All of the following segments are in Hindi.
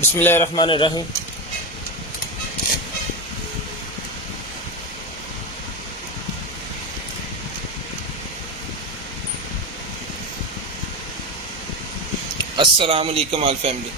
बिस्मिल्लाहिर्रहमानिर्रहीम। अस्सलाम वालेकुम ऑल फैमिली।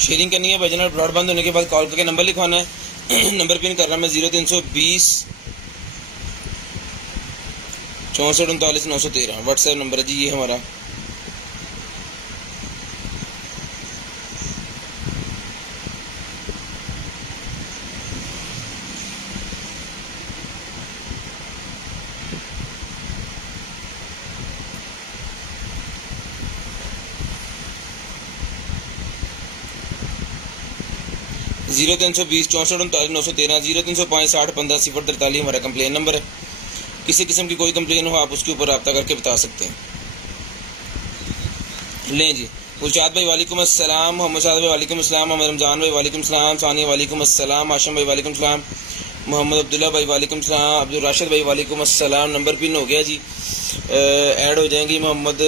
शेयरिंग करनी है भाईजान, और ब्रॉड बंद होने के बाद कॉल करके नंबर लिखवाना है। नंबर पिन कर रहा मैं 0320 64 39 913 व्हाट्सएप नंबर है जी, ये हमारा। जीरो 320 64 39 913 0305 60 15 043 हमारा कंप्लेन नंबर है। किसी किस्म की कोई कंप्लेन हो आप उसके ऊपर रब्ता करके बता सकते हैं। लें जी। गुलशाद भाई वालेकुम अस्सलाम, मोहम्मद साद भाई वालेकुम अस्सलाम, मोहम्मद रमजान भाई वालेकुम अस्सलाम, सानिया वालेकुम अस्सलाम, आशम भाई वालेकुम अस्सलाम, मोहम्मद अब्दुल्ला भाई वालेकुम अस्सलाम, अब्दुल राशिद भाई वालेकुम अस्सलाम। नंबर पिन हो गया जी, ऐड हो जाएंगी। मोहम्मद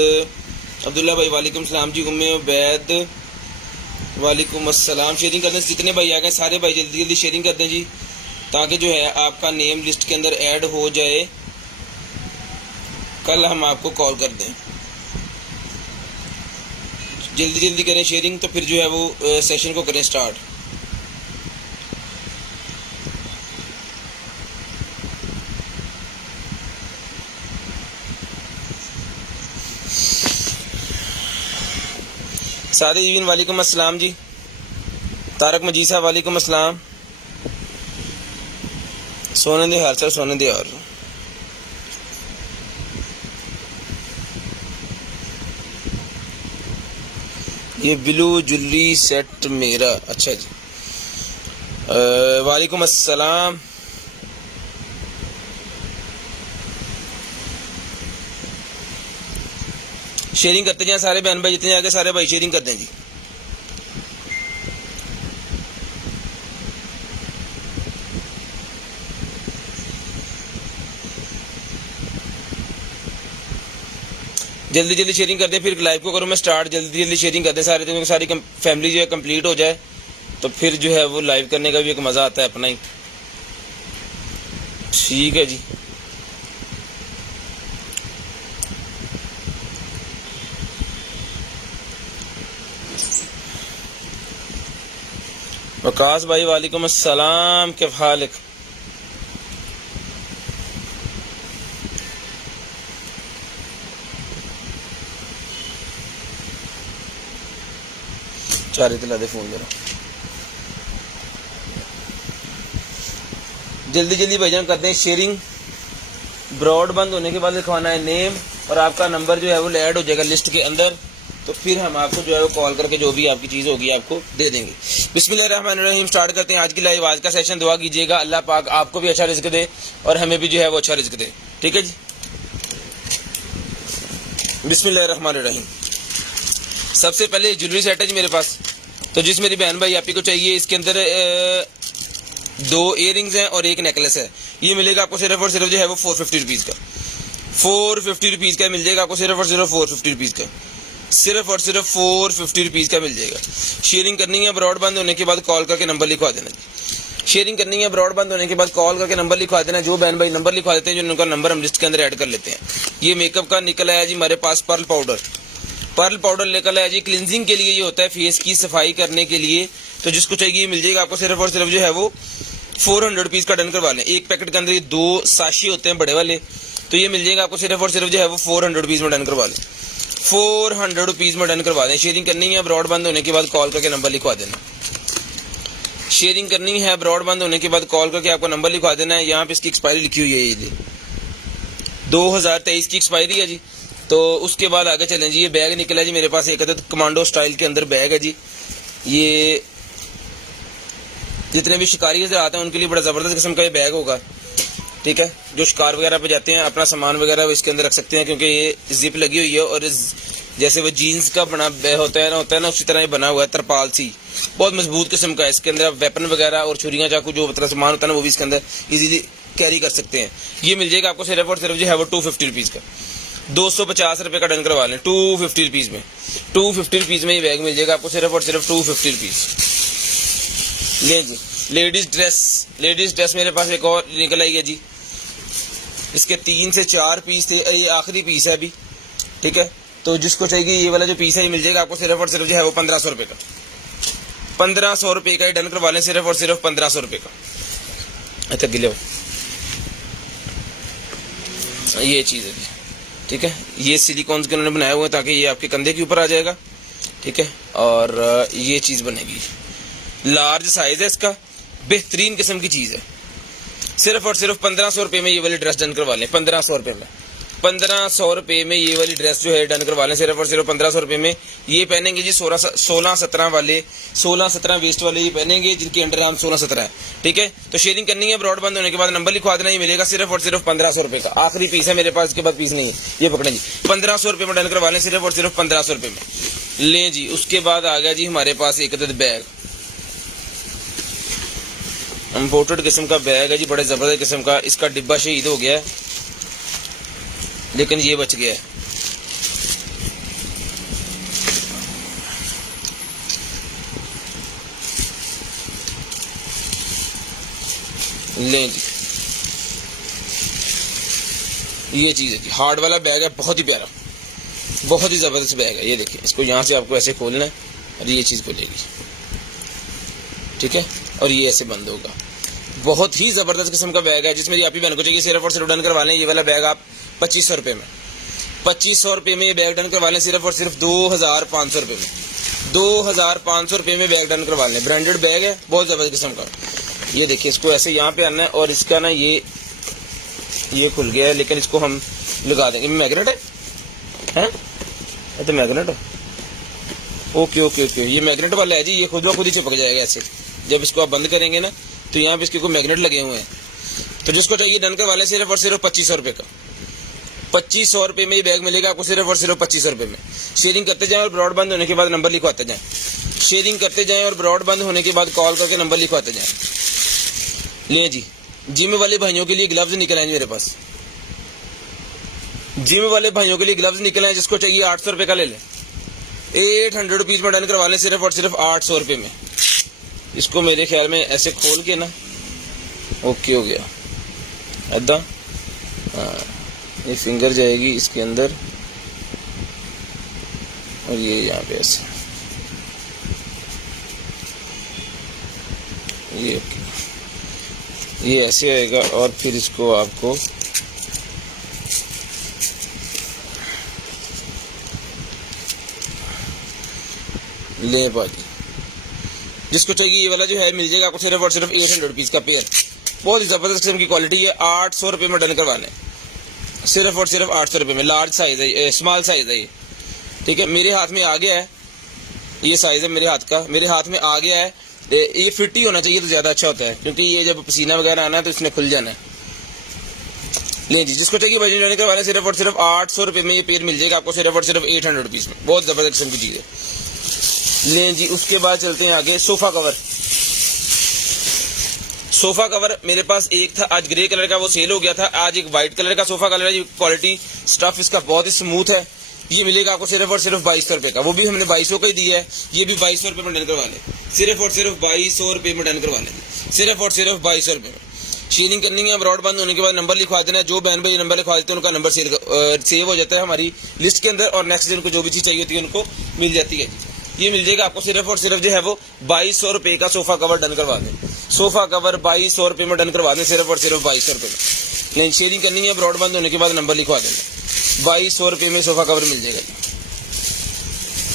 अब्दुल्ला भाई वालेकुम अस्सलाम जी, उम्मे उबैद वालेकुम अस्सलाम। शेयरिंग करने से जितने भाई आ गए सारे भाई जल्दी जल्दी शेयरिंग कर दें जी, ताकि जो है आपका नेम लिस्ट के अंदर ऐड हो जाए, कल हम आपको कॉल कर दें। जल्दी जल्दी करें शेयरिंग, तो फिर जो है वो सेशन को करें स्टार्ट। सादे जीवन वालेकुम अस्सलाम जी, तारक मजीद साहब वालेकुम अस्सलाम, सोने दे हाल सर, सोने दे। और ये ब्लू ज्वेलरी सेट मेरा, अच्छा जी। वालेकुम अस्सलाम। शेयरिंग करते जाएं सारे बहन भाई, जितने आगे सारे भाई शेयरिंग कर दें जी। जल्दी जल्दी शेयरिंग कर दें, फिर लाइव को करूँ मैं स्टार्ट। जल्दी जल्दी शेयरिंग कर दें सारे, तो सारी फैमिली जो है कंप्लीट हो जाए, तो फिर जो है वो लाइव करने का भी एक मज़ा आता है अपना ही। ठीक है जी। वकास भाई वालेकुम अस्सलाम, कैफ हालक। चार इतला दे फोन जरा, जल्दी जल्दी भाईजान करते हैं शेयरिंग। ब्रॉड बंद होने के बाद लिखवाना है नेम, और आपका नंबर जो है वो ऐड हो जाएगा लिस्ट के अंदर, तो फिर हम आपको जो है वो कॉल करके जो भी आपकी चीज़ होगी आपको दे देंगे। बिस्मिल्लाहिर्रहमानिर्रहीम। स्टार्ट करते हैं आज की लाइव। आज का सेशन दुआ कीजिएगा अल्लाह पाक आपको भी अच्छा रिज्क दे और हमें भी जो है वो अच्छा रिज्क दे। ठीक है जी। बिस्मिल्लाहिर्रहमानिर्रहीम। सबसे पहले ज्वेलरी सेट है जी मेरे पास, तो जिस मेरी बहन भाई आप ही को चाहिए, इसके अंदर 2 इयररिंग्स हैं और एक नेकलेस है। ये मिलेगा आपको सिर्फ और सिर्फ जो है वो 450 रुपीज़ का, 450 रुपीज़ का मिल जाएगा आपको, सिर्फ और सिर्फ 450 रुपीज़ का, सिर्फ और सिर्फ 450 रुपीज़ का मिल जाएगा। शेयरिंग करनी है, ब्रॉड बंद होने के बाद कॉल करके नंबर लिखवा देना जी। शेयरिंग करनी है, ब्रॉड बंद होने के बाद कॉल करके नंबर लिखवा देना। जो बहन भाई नंबर लिखवा देते हैं, जो उनका नंबर हम लिस्ट के अंदर ऐड कर लेते हैं। ये मेकअप का निकल आया जी हमारे पास पर्ल पाउडर निकल आया जी। क्लिनजिंग के लिए ये होता है, फेस की सफाई करने के लिए, तो जिसको चाहिए मिल जाएगा आपको। सिर्फ और सिर्फ जो है वो 400 रुपीज़ का डन करवा लें। एक पैकेट के अंदर ये 2 साशे होते हैं बड़े वाले, तो ये मिल जाएगा आपको सिर्फ और सिर्फ जो है वो 400 रुपीज़ में डन करवा लें। 400 रुपीज़ में डन करवा दें। शेयरिंग करनी है, ब्रॉडबैंड होने के बाद कॉल करके नंबर लिखवा देना। शेयरिंग करनी है, ब्रॉडबैंड होने के बाद कॉल करके आपको नंबर लिखवा देना है। यहाँ पे इसकी एक्सपायरी लिखी हुई है, ये 2023 की एक्सपायरी है जी। तो उसके बाद आगे चलें जी। ये बैग निकला जी मेरे पास, एक अदद कमांडो स्टाइल के अंदर बैग है जी। ये जितने भी शिकारी से आते हैं उनके लिए बड़ा ज़बरदस्त किस्म का ये बैग होगा, ठीक है। जो शिकार वगैरह पे जाते हैं अपना सामान वगैरह इसके अंदर रख सकते हैं, क्योंकि ये जिप लगी हुई है और जैसे वो जीन्स का बना होता है ना उसी तरह ये बना हुआ है, तरपाल सी, बहुत मजबूत किस्म का है। इसके अंदर आप वेपन वगैरह और छुरियाँ चाकू जो मतलब सामान होता है ना वो भी इसके अंदर इजीली कैरी कर सकते हैं। ये मिल जाएगा आपको सिर्फ और सिर्फ जो है वो 250 रुपीज़ का, 250 रुपये का डन करवा लें 250 रुपीज़ में। 250 रुपीज़ में ये बैग मिल जाएगा आपको सिर्फ और सिर्फ 250 रुपीज़। लें जी। लेडीज़ ड्रेस मेरे पास एक और निकल आई है जी। इसके 3 से 4 पीस थे, ये आखिरी पीस है अभी, ठीक है। तो जिसको चाहिए ये वाला जो पीस है ये मिल जाएगा आपको सिर्फ और सिर्फ जो है वो 1500 रुपये का, 1500 रुपये का ये डन करवा लें सिर्फ और सिर्फ 1500 रुपये का। अच्छा गिले हो, ये चीज़ है जी, ठीक है। ये सिलिकॉन के उन्होंने बनाए हुए हैं ताकि ये आपके कंधे के ऊपर आ जाएगा, ठीक है। और ये चीज़ बनेगी, लार्ज साइज है इसका, बेहतरीन किस्म की चीज़ है। सिर्फ और सिर्फ 1500 रुपये में ये वाली ड्रेस डन करवा लें, 1500 रुपये में। 1500 रुपये में ये वाली ड्रेस जो है डन करवा लें सिर्फ और सिर्फ 1500 रुपये में। ये पहनेंगे जी 16-17 वाले, 16-17 वेस्ट वाले ये पहनेंगे जिनके अंडर आर्म 16-17 है, ठीक है। तो शेयरिंग करनी है, ब्रॉडबैंड होने के बाद नंबर लिखवा देना, ये मिलेगा सिर्फ और सिर्फ 1500 रुपये का। आखिरी पीस है मेरे पास, इसके बाद पीस नहीं है। ये पकड़ें जी, 1500 रुपये में डन करवा लें सिर्फ और सिर्फ 1500 रुपये में। लें जी। उसके बाद आ गया जी हमारे पास एक अदद बैग, इम्पोर्टेड किस्म का बैग है जी, बड़े ज़बरदस्त किस्म का। इसका डिब्बा शहीद हो गया है लेकिन ये बच गया है। लें जी, ये चीज़ है जी, हार्ड वाला बैग है, बहुत ही प्यारा, बहुत ही ज़बरदस्त बैग है। ये देखिए, इसको यहाँ से आपको ऐसे खोलना है और ये चीज़ खुलेगी, ठीक है। और ये ऐसे बंद होगा। बहुत ही ज़बरदस्त किस्म का बैग है जिसमें आप ही बहन को चाहिए सिर्फ और सिर्फ डन करवा लें ये वाला बैग आप 2500 रुपये में। 2500 रुपये में ये बैग डन करवा लें सिर्फ और सिर्फ 2500 रुपये में। 2500 रुपये में बैग डन करवा लें। ब्रांडेड बैग है, बहुत ज़बरदस्त किस्म का। ये देखिए, इसको ऐसे यहाँ पे आना है और इसका ना ये खुल गया है, लेकिन इसको हम लगा देंगे। मैग्नेट है तो मैग्नेट है, ओके ओके ओके, ये मैग्नेट वाला है जी। ये खुद ब खुद ही चिपक जाएगा ऐसे, जब इसको आप बंद करेंगे ना तो यहाँ पे इसके कोई मैग्नेट लगे हुए हैं। तो जिसको चाहिए डन करवा लें सिर्फ और सिर्फ 2500 रुपये का। 2500 रुपये में ये बैग मिलेगा आपको सिर्फ और सिर्फ 2500 रुपये में। शेयरिंग करते जाएं और ब्रॉडबैंड होने के बाद नंबर लिखवाते जाएं। शेयरिंग करते जाएं और ब्रॉडबैंड होने के बाद कॉल करके नंबर लिखवाते जाएं। लें जी। जिम वाले भाइयों के लिए ग्लव्स निकल आए मेरे पास। जिम वाले भाइयों के लिए ग्लव्स निकल आए, जिसको चाहिए 800 रुपये का ले लें। 800 रुपीज़ में डन करवा लें सिर्फ और सिर्फ 800 रुपये में। इसको मेरे ख्याल में ऐसे खोल के ना ओके हो गया ऐदा। हाँ, ये फिंगर जाएगी इसके अंदर और ये यहाँ पे ऐसे, ये ऐसे आएगा और फिर इसको आपको ले बाजी। जिसको चाहिए ये वाला जो है मिल जाएगा आपको सिर्फ और सिर्फ 800 रुपीज़ का पेयर। बहुत ही ज़बरदस्त किस्म की क्वालिटी है। 800 रुपये में डन करवाने, सिर्फ और सिर्फ 800 रुपये में। लार्ज साइज़ है, स्मॉल साइज़ है ये, ठीक है। मेरे हाथ में आ गया है, ये साइज़ है मेरे हाथ का, मेरे हाथ में आ गया है। ये फिट ही होना चाहिए तो ज़्यादा अच्छा होता है, क्योंकि ये जब पसीना वगैरह आना है तो इसने खुल जाना है। नहीं जी, जिसको चाहिए बजट डन करवाने सिर्फ और सिर्फ 800 रुपये में ये पेयर मिल जाएगा आपको सिर्फ और सिर्फ 800 रुपीज़ में। बहुत ज़बरदस्त किस्म की चीज़ है। लें जी। उसके बाद चलते हैं आगे। Sofa cover. सोफ़ा कवर मेरे पास एक था, आज ग्रे कलर का वो सेल हो गया था। आज एक वाइट कलर का सोफ़ा कलर है। क्वालिटी स्टफ इसका बहुत ही स्मूथ है। ये मिलेगा आपको सिर्फ और सिर्फ 2200 रुपये का। वो भी हमने 2200 का ही दिया है। ये भी 2200 रुपये में डन करवा लें, सिर्फ और सिर्फ 2200 रुपये में डन करवा लें, सिर्फ और सिर्फ 2200 रुपये में। शेयरिंग करनी है, ब्रॉडबैंड होने के बाद नंबर लिखवा देना है। जो बहन भाई नंबर लिखवा देते हैं उनका नंबर सेव हो जाता है हमारी लिस्ट के अंदर, और नेक्स्ट डे उनको जो भी चीज़ चाहिए होती है उनको मिल जाती है। ये मिल जाएगा आपको सिर्फ और सिर्फ जो है वो 2200 रुपये का सोफ़ा कवर डन करवा दें। सोफ़ा कवर 2200 रुपये में डन करवा दें, सिर्फ और सिर्फ 2200 रुपये में। नहीं, शेयरिंग करनी है, ब्रॉडबैंड होने के बाद नंबर लिखवा देना। 2200 रुपये में सोफ़ा कवर मिल जाएगा।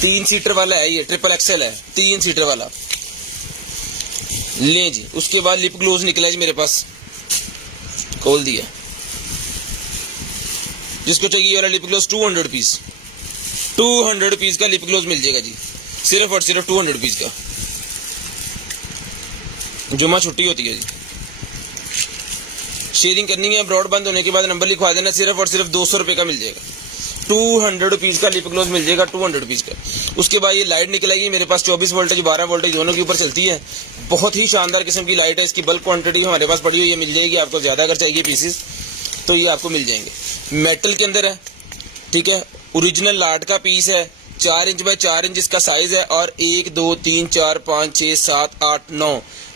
3 सीटर वाला है, ये ट्रिपल एक्सेल है, 3 सीटर वाला। लें जी, उसके बाद लिप ग्लोज निकला जी मेरे पास, खोल दिया। जिसको चाहिए वाला लिप ग्लोज 200 रुपीज, 200 रुपीज का लिप ग्लोज मिल जाएगा जी, सिर्फ और सिर्फ 200 रुपीज का। जुम्मा छुट्टी होती है जी। शेयरिंग करनी है, ब्रॉड बंद होने के बाद नंबर लिखवा देना, सिर्फ और सिर्फ 200 रुपये का मिल जाएगा। 200 रुपीज का लिप ग्लोज मिल जाएगा, 200 रुपीज का। उसके बाद ये लाइट निकल आएगी मेरे पास, 24 वोल्टेज 12 वोल्टेज दोनों के ऊपर चलती है। बहुत ही शानदार किस्म की लाइट है। इसकी बल्क क्वांटिटी हमारे पास पड़ी हुई है, मिल जाएगी आपको। ज्यादा अगर चाहिए पीसेस तो ये आपको मिल जाएंगे। मेटल के अंदर है, ठीक है, ओरिजिनल लाट का पीस है, 4 इंच बाय 4 इंच इसका साइज है। और 1 2 3 4 5 6 7 8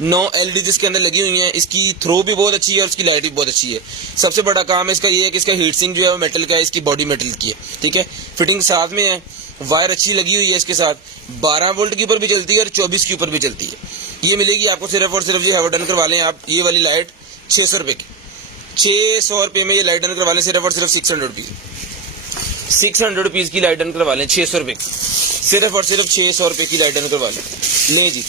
9 एलईडी इसके अंदर लगी हुई है। इसकी थ्रो भी बहुत अच्छी है और इसकी लाइट भी बहुत अच्छी है। सबसे बड़ा काम है इसका ये है कि इसका हीट सिंक जो है वो मेटल का है, इसकी बॉडी मेटल की है, ठीक है। फिटिंग साथ में है, वायर अच्छी लगी हुई है इसके साथ। 12 वोल्ट के ऊपर भी चलती है और 24 के ऊपर भी चलती है। ये मिलेगी आपको सिर्फ और सिर्फ, जो है वो डन करवा लें आप ये वाली लाइट 600 रुपये की। 600 रुपये में ये लाइट डन करवा लें, सिर्फ और सिर्फ 600 रुपीज, 600 रुपीज की लाइट डन करवा लें, 600 रुपये की, सिर्फ और सिर्फ 600 रुपये की लाइट डन करवा लें। लें जी,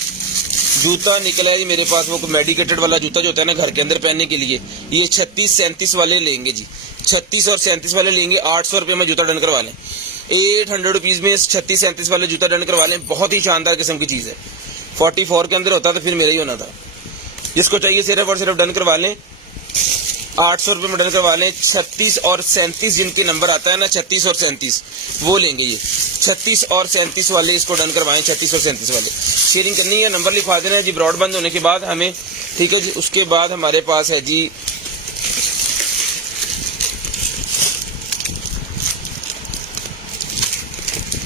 जूता निकला है जी मेरे पास, वो मेडिकेटेड वाला जूता जो होता है ना घर के अंदर पहनने के लिए, ये 36-37 वाले लेंगे जी, 36 और 37 वाले लेंगे। 800 रुपये में जूता डन करवा लें, 800 रुपीज में 36-37 वाले जूता डन करवा लें। बहुत ही शानदार किस्म की चीज़ है। 44 के अंदर होता तो फिर मेरा ही होना था। जिसको चाहिए सिर्फ और सिर्फ डन करवा लें, 800 रुपये में डन करवा लें। 36 और 37 जिनके नंबर आता है ना, 36 और 37 वो लेंगे। ये 36 और 37 वाले इसको डन करवाएं, 36 और 37 वाले। शेयरिंग करनी है, नंबर लिखवा देना है जी ब्रॉड बंद होने के बाद हमें, ठीक है जी। उसके बाद हमारे पास है जी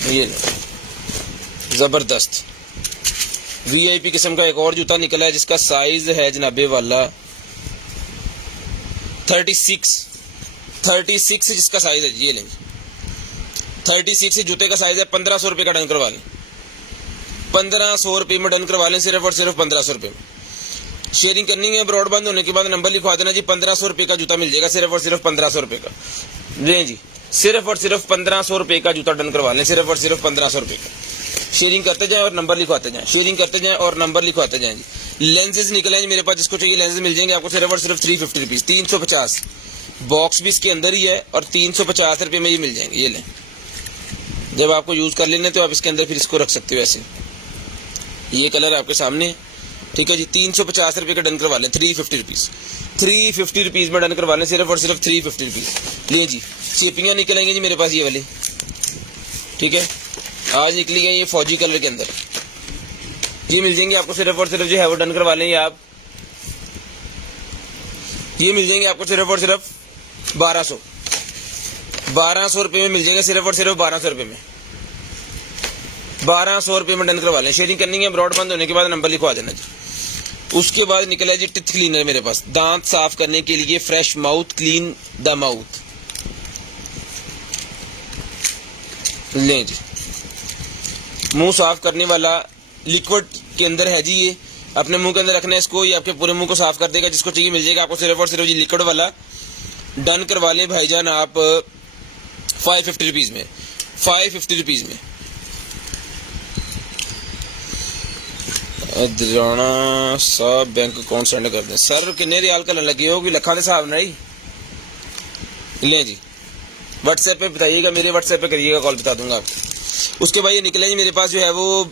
ये जबरदस्त वीआईपी किस्म का एक और जूता निकला है, जिसका साइज है जनाबे वाला 36 जिसका साइज है, ये लेंगे 36 जूते का साइज है। 1500 रुपये का डन करवा लें, 1500 रुपये में डन करवा लें, सिर्फ और सिर्फ 1500 रुपये में। शेयरिंग करनी है, ब्रॉड बंद होने के बाद नंबर लिखवा देना जी। 1500 रुपये का जूता मिल जाएगा, सिर्फ और सिर्फ 1500 रुपये का। लें जी, सिर्फ और सिर्फ 1500 रुपये का जूता डन करवा लें, सिर्फ और सिर्फ 1500 रुपये का। शेयरिंग करते जाएं और नंबर लिखवाते जाएं, शेयरिंग करते जाएं और नंबर लिखवाते जाएं जी। लेंसेज निकले हैं मेरे पास, जिसको चाहिए लेंसेज मिल जाएंगे आपको सिर्फ और सिर्फ 350 रुपीज, 350। बॉक्स भी इसके अंदर ही है और 350 रुपये में ये मिल जाएंगे। ये लें, जब आपको यूज कर लेने तो आप इसके अंदर फिर इसको रख सकते हो ऐसे। ये कलर आपके सामने, ठीक है जी। 350 रुपये का डन करवा लें, 350 रुपीज, 350 रुपीज में डन करवा लें, सिर्फ और सिर्फ 350 रुपीज। लिए जी, चेपियाँ निकलेंगे जी मेरे पास ये वाली, ठीक है। आज निकली गई ये फौजी कलर के अंदर, ये मिल जाएंगे आपको सिर्फ और सिर्फ, जो है वो डन करवा लेंगे आप। ये मिल जाएंगे आपको सिर्फ और सिर्फ 1200 रुपये में मिल जाएगा, सिर्फ और सिर्फ 1200 रुपये में, 1200 रुपये में डन करवा लें। शेयरिंग करनी है, ब्रॉड बंद होने के बाद नंबर लिखवा देना जी। उसके बाद निकला है जी टिथ क्लीनर मेरे पास, दांत साफ करने के लिए, fresh mouth clean the mouth. लें जी, मुंह साफ करने वाला लिक्विड के अंदर है जी। ये अपने मुंह के अंदर रखना है इसको, ये आपके पूरे मुंह को साफ कर देगा। जिसको चाहिए मिल जाएगा आपको सिर्फ और सिर्फ जी लिक्विड वाला। डन करवा लें भाईजान आप 550 रुपीज में, 550 रुपीज में। दराना साहब बैंक अकाउंट सेंड कर दें सर, किन्ने रियाल करने लगे हो कि लखा के हिसाब नहीं। लें जी, व्हाट्सएप पे बताइएगा, मेरे व्हाट्सएप पे करिएगा कॉल, बता दूंगा आपको। उसके बाद ये निकले जी मेरे पास, जो है वो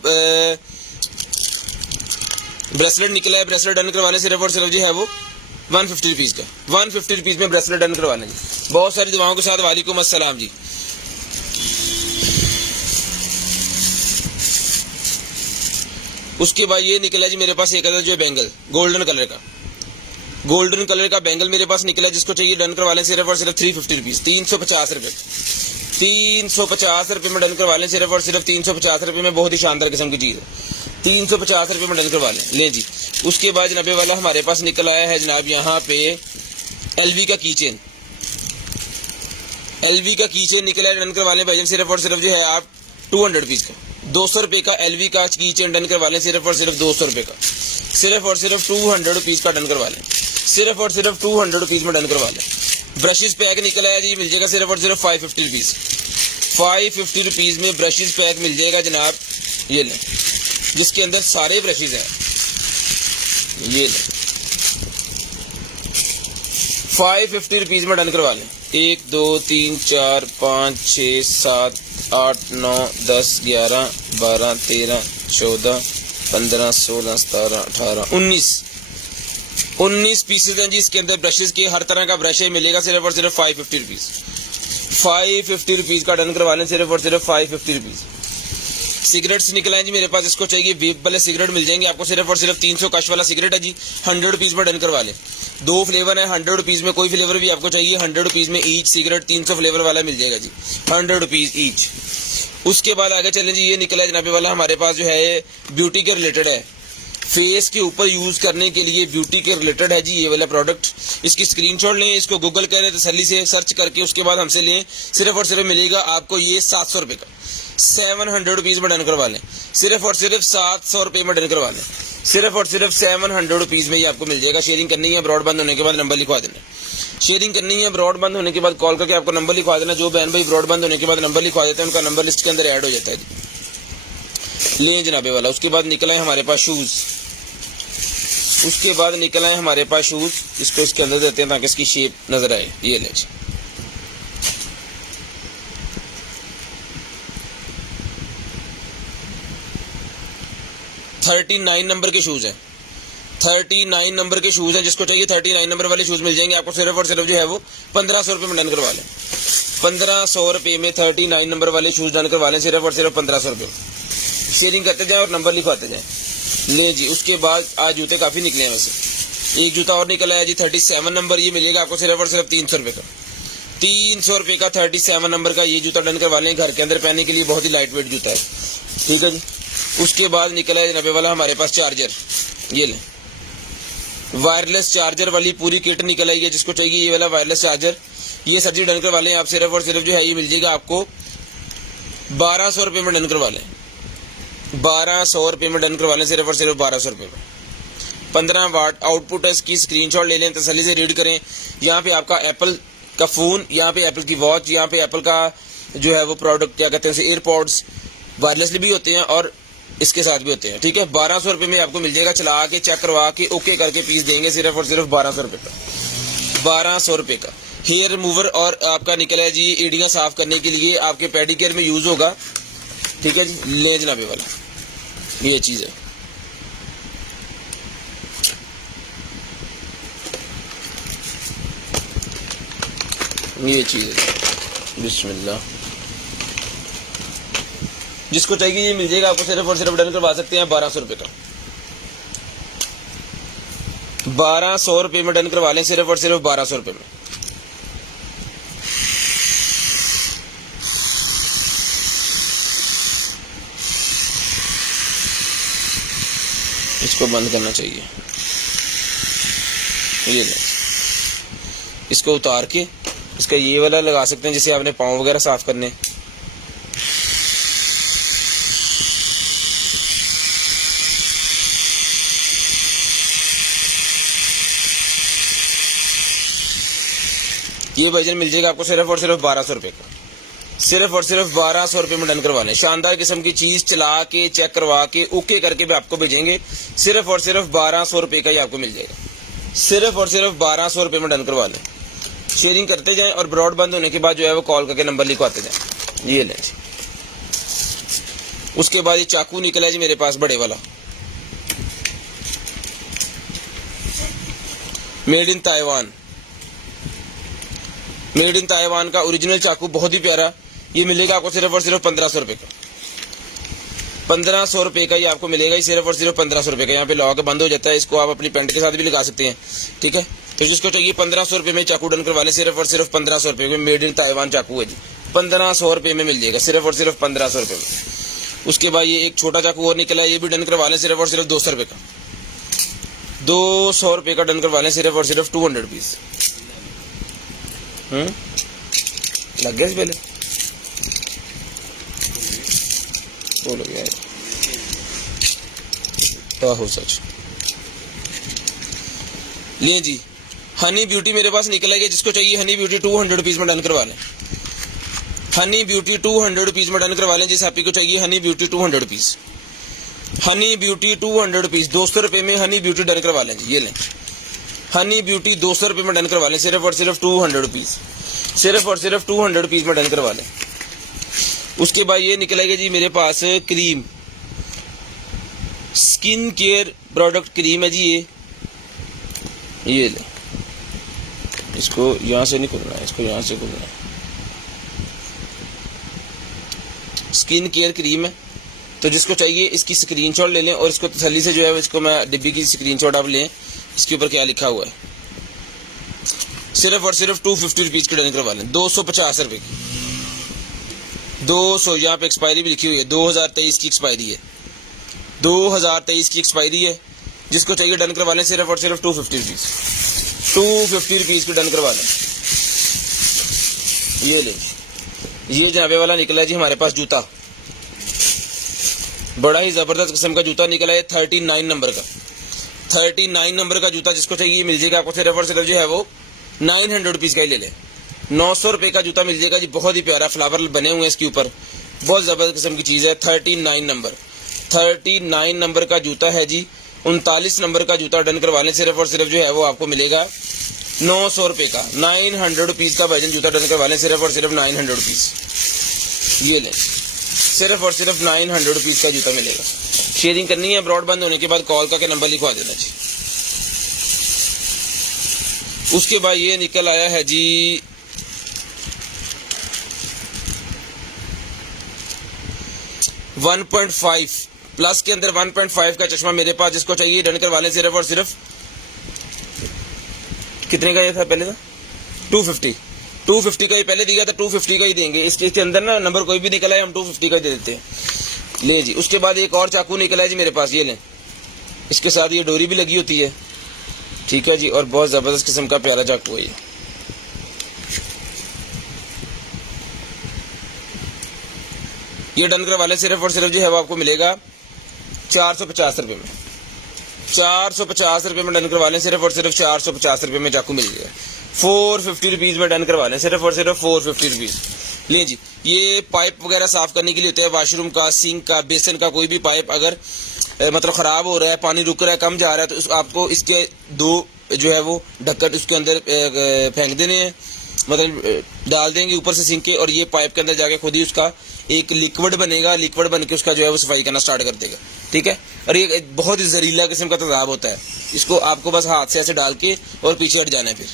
ब्रेसलेट निकला है। ब्रेसलेट डन करवाने सिर्फ और सिर्फ जो है वो 150 रुपीज का, 150 रुपीज में ब्रेसलेट डन करवाने जी। बहुत सारी दुआओं के साथ वालेकुम अस्सलाम जी। उसके बाद ये निकला जी मेरे पास एक कलर, जो है बैंगल गोल्डन कलर का, गोल्डन कलर का बैंगल मेरे पास निकला। जिसको चाहिए डन करवा लें, सिर्फ और सिर्फ 350 रुपीज, 350 रुपये, 350 रुपये में डन करवा लें, सिर्फ और सिर्फ 350 रुपये में। बहुत ही शानदार किस्म की चीज़ है, 350 रुपये में डन करवा लें। ले जी, उसके बाद जनाबे वाला हमारे पास निकल आया है जनाब यहाँ पे एलवी का कीचेन, एलवी का कीचेन निकला है। डन करवा लें भाईजान, सिर्फ और सिर्फ जो है आप 200 रुपीज का, 200 रुपये का एलवी का कीचेन डन करवा लें, सिर्फ और सिर्फ 200 रुपये का, सिर्फ और सिर्फ 200 रुपीज का डन करवा लें, सिर्फ और सिर्फ 200 रुपीज में डन करवा लें। ब्रशेज पैक निकला है जी, मिल जाएगा सिर्फ और सिर्फ 550 रुपीज, 550 रुपीज़ में ब्रशेज पैक मिल जाएगा जनाब। ये लें, जिसके अंदर सारे ब्रशेज हैं। ये लें, 550 रुपीज़ में डन करवा लें। 1 2 3 4 5 6 7 8 9 10 11 12 13 14 15 16 17 18 19 पीसेज हैं जी इसके अंदर ब्रशेज के। हर तरह का ब्रश मिलेगा सिर्फ और सिर्फ 550 रुपीज़। 550 रुपीज़ का डन करवा लें, सिर्फ और सिर्फ 550 रुपीज़। सिगरेट्स निकल आए जी मेरे पास, इसको चाहिए वेप वाले सिगरेट मिल जाएंगे आपको सिर्फ और सिर्फ 300 कश वाला सिगरेट है जी, 100 रुपीज़ में डन करवा लें। 2 फ्लेवर है 100 रुपीज़ में, कोई फ्लेवर भी आपको चाहिए 100 रुपीज़ में ईच सिगरेट 300 फ्लेवर वाला मिल जाएगा जी, 100 रुपीज़ ईच। उसके बाद आगे चलें जी, ये निकला है जनाबे वाला हमारे पास जो है ब्यूटी के रिलेटेड है, फेस के ऊपर यूज करने के लिए ब्यूटी के रिलेटेड है जी ये वाला प्रोडक्ट। इसकी स्क्रीनशॉट लें, इसको गूगल करें तसल्ली से सर्च करके, उसके बाद हमसे लें। सिर्फ और सिर्फ मिलेगा आपको ये 700 रुपये का, 700 रुपीज़ में डन करवा लें। सिर्फ और सिर्फ 700 रुपये में डन करवा लें, सिर्फ और सिर्फ 700 रुपीज़ में ये आपको मिल जाएगा। शेयरिंग करनी है, ब्रॉड बंद होने के बाद नंबर लिखवा देना। शेयरिंग करनी है, ब्रॉड बंद होने के बाद कॉल करके आपको नंबर लिखवा देना। जो बहन भाई ब्रॉड बंद होने के बाद नंबर लिखवा देते हैं उनका नंबर लिस्ट के अंदर ऐड हो जाता है जी। लें जनाबे वाला। उसके बाद निकला है हमारे पास शूज़, उसके बाद निकला है हमारे पास शूज़। इसको इसके अंदर देते हैं ताकि इसकी शेप नजर आए। ये ले जी, $39 नंबर के शूज़ हैं, 39 नंबर के शूज़ हैं। जिसको चाहिए 39 नंबर वाले शूज़ मिल जाएंगे आपको सिर्फ और सिर्फ जो है वो 1500 रुपये में डन करवा लें। 1500 रुपये में 39 नंबर वाले शूज़ डन करवा लें, सिर्फ और सिर्फ 1500 रुपये। शेयरिंग करते जाएं और नंबर लिखवाते जाएं। ले जी, उसके बाद आज जूते काफ़ी निकले हैं। वैसे एक जूता और निकला है जी 37 नंबर, ये मिलेगा आपको सिर्फ और सिर्फ 300 रुपये का, 300 रुपये का 37 नंबर का ये जूता डन करवा लें। घर के अंदर पहनने के लिए बहुत ही लाइट वेट जूता है, ठीक है जी। उसके बाद निकला है जनाबे वाला हमारे पास चार्जर। ये लें, वायरलेस चार्जर वाली पूरी किट निकल आई है। जिसको चाहिए ये वाला वायरलेस चार्जर, ये सर्जरी डन करवा लें आप। सिर्फ और सिर्फ जो है ये मिल जाएगा आपको 1200 रुपये में डन करवा लें, 1200 रुपये में डन करवा लें, सिर्फ और सिर्फ 1200 रुपये में। 15 वाट आउटपुट है इसकी, स्क्रीनशॉट ले लें, तसल्ली से रीड करें। यहाँ पे आपका एप्पल का फ़ोन, यहाँ पे एप्पल की वॉच, यहाँ पे एप्पल का जो है वो प्रोडक्ट क्या कहते हैं एयरपॉड्स वायरलेसली भी होते हैं और इसके साथ भी होते हैं, ठीक है। 1200 रुपये में आपको मिल जाएगा। चला के चेक करवा के ओके करके पीस देंगे, सिर्फ और सिर्फ 1200 रुपये का, 1200 रुपये का। हेयर रिमूवर और आपका निकला है जी एड़ियाँ साफ करने के लिए, आपके पेडिकेयर में यूज़ होगा, ठीक है जी। ले जनाबे वाला ये चीज़ है। ये चीज़ है, बिस्मिल्लाह। जिसको चाहिए ये मिल जाएगा आपको, सिर्फ और सिर्फ डन करवा सकते हैं 1200 रुपये का, 1200 रुपये में डन करवा लें, सिर्फ और सिर्फ 1200 रुपये में। इसको बंद करना चाहिए। ये ले, इसको उतार के इसका ये वाला लगा सकते हैं जिसे आपने पाँव वगैरह साफ करने। ये वर्जन मिल जाएगा आपको सिर्फ और सिर्फ 1200 रुपये का, सिर्फ और सिर्फ 1200 रुपये में डन करवाने। शानदार किस्म की चीज़ चला के चेक करवा के ओके करके भी आपको भेजेंगे, सिर्फ और सिर्फ 1200 रुपये का ही आपको मिल जाएगा, सिर्फ और सिर्फ 1200 रुपये में डन करवा लें। शेयरिंग करते जाएं और ब्रॉड बंद होने के बाद जो है वो कॉल करके नंबर लिखवाते जाएं। ये लें। उसके बाद ये चाकू निकला है जी मेरे पास बड़े वाला, made in Taiwan, made in Taiwan का ओरिजिनल चाकू, बहुत ही प्यारा। ये मिलेगा आपको सिर्फ और सिर्फ 1500 रुपये का, 1500 रुपये का ही आपको मिलेगा, सिर्फ और सिर्फ 1500 रुपये का। यहाँ पे लॉक बंद हो जाता है, इसको आप अपनी पेंट के साथ भी लगा सकते हैं, ठीक है। तो जिसको चाहिए 1500 रुपये में चाकू डन करवा लें, सिर्फ और सिर्फ 1500 रुपये में। मेड इन ताइवान चाकू है जी, 1500 रुपये में मिल जाएगा, सिर्फ और सिर्फ 1500 रुपये में। उसके बाद ये एक छोटा चाकू और निकला है, ये भी डन करवा लें, सिर्फ और सिर्फ 200 रुपये का, 200 रुपये का डन करवा लें, सिर्फ और सिर्फ 200 रुपीज़। लग गया इस पहले बोलो गया हो सच। ले जी, हनी ब्यूटी मेरे पास निकल गया। जिसको चाहिए हनी ब्यूटी 200 रुपीज़ में डन करवा लें, हनी ब्यूटी 200 रुपीज़ में डन करवा लें जिस हैप्पी को चाहिए। Honey beauty 200 rupees, Honey beauty 200 rupees, 200 रुपये में हनी ब्यूटी डन करवा लें जी। ये लें हनी ब्यूटी 200 रुपये में डन करवा लें, सिर्फ और सिर्फ 200 रुपीज़, सिर्फ और सिर्फ 200 रुपीज़ में डन करवा लें। उसके बाद ये निकलेगा जी मेरे पास cream, skin care product cream है जी। ये ले, इसको यहाँ से नहीं खोलना है, इसको यहाँ से खोलना है। स्किन केयर क्रीम है, तो जिसको चाहिए इसकी स्क्रीनशॉट ले लें और इसको तसल्ली से जो है इसको मैं डिब्बी की स्क्रीनशॉट आप लें, इसके ऊपर क्या लिखा हुआ है। सिर्फ और सिर्फ 250 रुपीज़ की डन करवा लें, 250 रुपये की, 200। यहाँ पे एक्सपायरी भी लिखी हुई है, 2023 की एक्सपायरी है, 2023 की एक्सपायरी है। जिसको चाहिए डन करवा लें, सिर्फ और सिर्फ 250 रुपीज़, 250 रुपीज़ की डन करवा लें। ये ले, ये जनाबे वाला निकला है जी हमारे पास जूता, बड़ा ही ज़बरदस्त किस्म का जूता निकला है, 39 नंबर का, 39 नंबर का जूता जिसको चाहिए मिल जाएगा आपको। सिर्फ और सिर्फ जो है वो 900 रुपीज़ का ही ले लें, 900 रुपये का जूता मिल जाएगा जी। बहुत ही प्यारा फ्लावर बने हुए हैं इसके ऊपर, बहुत ज़बरदस्त किस्म की चीज़ है। 39 नंबर, 39 नंबर का जूता है जी। 39 नंबर का जूता डन करवा लें, सिर्फ और सिर्फ जो है वो आपको मिलेगा 900 रुपये का, 900 रुपीज़ का वजन जूता डन करवा लें, सिर्फ और सिर्फ 900 रुपीज़। ये लें, सिर्फ और सिर्फ 900 रुपीज़ का जूता मिलेगा। शेयरिंग करनी है, ब्रॉड बंद होने के बाद कॉल करके नंबर लिखवा देना जी। उसके बाद ये निकल आया है जी 1.5 प्लस के अंदर 1.5 का चश्मा मेरे पास, जिसको चाहिए डन करवा लें, सिर्फ और सिर्फ कितने का ये था पहले था 250 का ही पहले दिया था, 250 का ही देंगे। इस चीज के अंदर ना नंबर कोई भी निकला है हम 250 का ही दे देते हैं। ले जी, उसके बाद एक और चाकू निकला है जी मेरे पास, ये लें, इसके साथ ये डोरी भी लगी होती है, ठीक है जी, और बहुत जबरदस्त किस्म का प्यारा चाकू है ये डन करवा लें, सिर्फ और सिर्फ जो है वो आपको मिलेगा 450 रुपये में, 450 रुपये में डन करवा लें, सिर्फ और सिर्फ 450 रुपये में चाकू मिल जाएगा। 450 रुपीज़ में डन करवा लें, सिर्फ और सिर्फ 450 रुपीज़। ले जी, ये पाइप वगैरह साफ़ करने के लिए होता है, वाशरूम का, सिंक का, बेसन का, कोई भी पाइप अगर मतलब ख़राब हो रहा है, पानी रुक रहा है, कम जा रहा है, तो आपको इसके दो जो है वो ढक्कन उसके अंदर फेंक देने हैं, मतलब डाल देंगे ऊपर से सिंक के, और ये पाइप के अंदर जाके खुद ही उसका एक लिक्विड बनेगा, लिक्विड बन के उसका जो है वो सफाई करना स्टार्ट कर देगा, ठीक है। और ये बहुत ही जहरीला किस्म का तेजाब होता है, इसको आपको बस हाथ से ऐसे डाल के और पीछे हट जाना है। फिर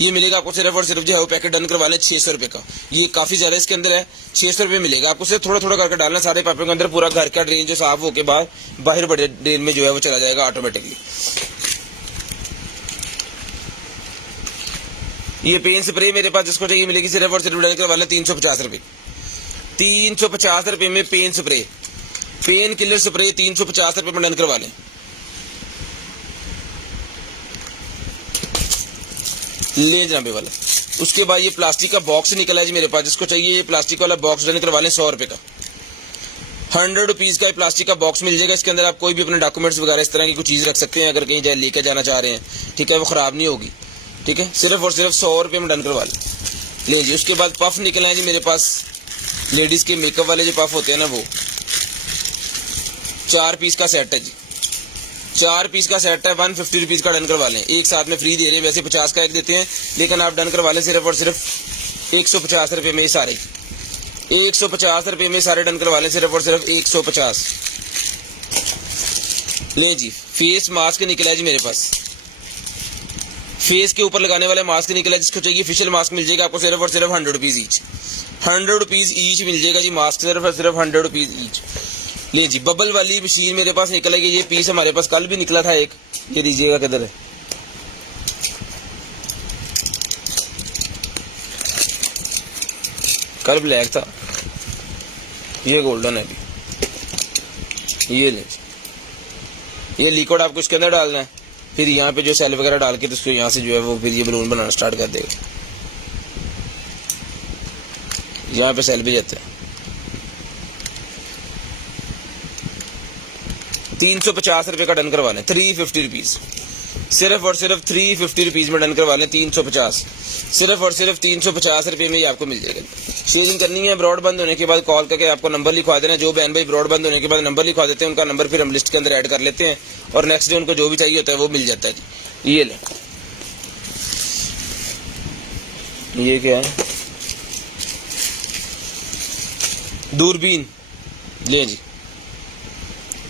ये मिलेगा आपको सिर्फ और सिर्फ जो है वो पैकेट डन करवा लें 600 रुपये का। ये काफ़ी ज़्यादा इसके अंदर है, 600 रुपये मिलेगा आपको। सिर्फ थोड़ा थोड़ा करके डालना सारे पाइपों के अंदर, पूरा घर का ड्रेन जो साफ होकर बाहर बड़े ड्रेन में जो है वो चला जाएगा ऑटोमेटिकली। ये पेन स्प्रे मेरे पास जिसको चाहिए मिलेगी, सिर्फ और सिर्फ डन करवा लें 350 रुपये, 350 रुपये में pain spray, painkiller spray 350 रुपये में डन करवा लें। ले जनाबे वाला। उसके बाद ये प्लास्टिक का बॉक्स निकला है जी मेरे पास, जिसको चाहिए ये प्लास्टिक वाला बॉक्स डन करवा लें 100 रुपये का, 100 रुपीज़ का प्लास्टिक का बॉक्स मिल जाएगा। इसके अंदर आप कोई भी अपने डॉक्यूमेंट्स वगैरह इस तरह की कोई चीज़ रख सकते हैं, अगर कहीं जाए लेकर जाना चाह रहे हैं, ठीक है, वो ख़राब नहीं होगी, ठीक है। सिर्फ और सिर्फ 100 रुपये में डन करवा लें। ले जी, उसके बाद पफ निकले हैं जी मेरे पास, लेडीज़ के मेकअप वाले जो पफ होते हैं ना, वो 4 पीस का सेट है जी, 4 पीस का सेट है, 150 रुपीज़ का डन करवा लें। एक साथ में फ्री दे रहे हैं, वैसे 50 का एक देते हैं, लेकिन आप डन करवा लें सिर्फ और सिर्फ 150 रुपये में। ये सारे 150 रुपये में सारे डन करवा लें, सिर्फ और सिर्फ 150। ले जी, फेस मास्क निकला है जी मेरे पास, फेस के ऊपर लगाने वाले मास्क निकला है, जिसको चाहिए फेशियल मास्क मिल जाएगा आपको सिर्फ और सिर्फ 100 रुपीज़ ईच, 100 रुपीज़ ईच मिल जाएगा जी मास्क, सिर्फ और सिर्फ 100 रुपीज़ ईच। ले जी, बबल वाली मशीन मेरे पास निकल है, ये पीस हमारे पास कल भी निकला था एक, ये दीजिएगा किधर है, कल ब्लैक था, ये गोल्डन है अभी। ये ले, ये लिक्विड आपको इसके अंदर डालना है, फिर यहाँ पे जो सेल वगैरह डाल के तो उसको यहाँ से जो है वो फिर ये बलून बनाना स्टार्ट कर देगा। यहाँ पे सेल भी जाते हैं। 350 रुपये का डन करवा लें, 350 रुपीज़, सिर्फ और सिर्फ 350 रुपीज़ में डन करवा लें। 350, सिर्फ और सिर्फ 350 रुपये में ये आपको मिल जाएगा। शेयरिंग करनी है, ब्रॉड बंद होने के बाद कॉल करके आपको नंबर लिखवा देना। जो बहन भाई ब्रॉड बंद होने के बाद नंबर लिखवा देते हैं उनका नंबर फिर हम लिस्ट के अंदर ऐड कर लेते हैं और नेक्स्ट डे उनको जो भी चाहिए होता है वो मिल जाता है जी। ये लें, ये क्या है, दूरबीन ले जी।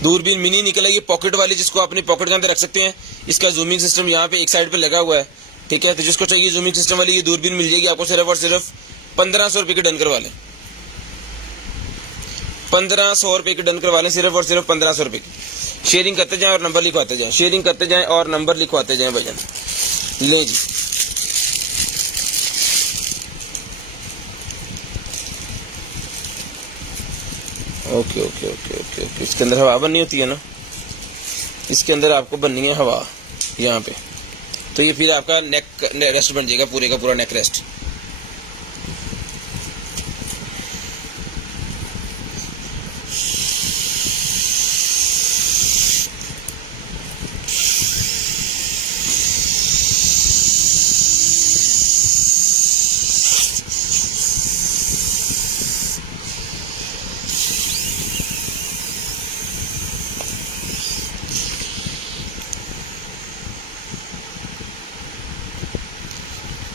दूरबीन मिनी निकल है, ये पॉकेट वाली, जिसको अपनी पॉकेट के अंदर रख सकते हैं। इसका जूमिंग सिस्टम यहाँ पे एक साइड पे लगा हुआ है, ठीक है। तो जिसको चाहिए जूमिंग सिस्टम वाली ये दूरबीन मिल जाएगी आपको सिर्फ और सिर्फ 1500 रुपये की डन करवा लें। 1500 रुपये की डन करवा लें, सिर्फ और सिर्फ 1500 रुपये की। शेयरिंग करते जाएं और नंबर लिखवाते जाएं, शेयरिंग करते जाएं और नंबर लिखवाते जाएं भाईजान। ले जी, okay okay okay okay okay. इसके अंदर हवा बननी होती है ना, इसके अंदर आपको बननी है हवा यहाँ पे, तो ये फिर आपका नेक रेस्ट बन जाएगा, पूरे का पूरा नेक रेस्ट।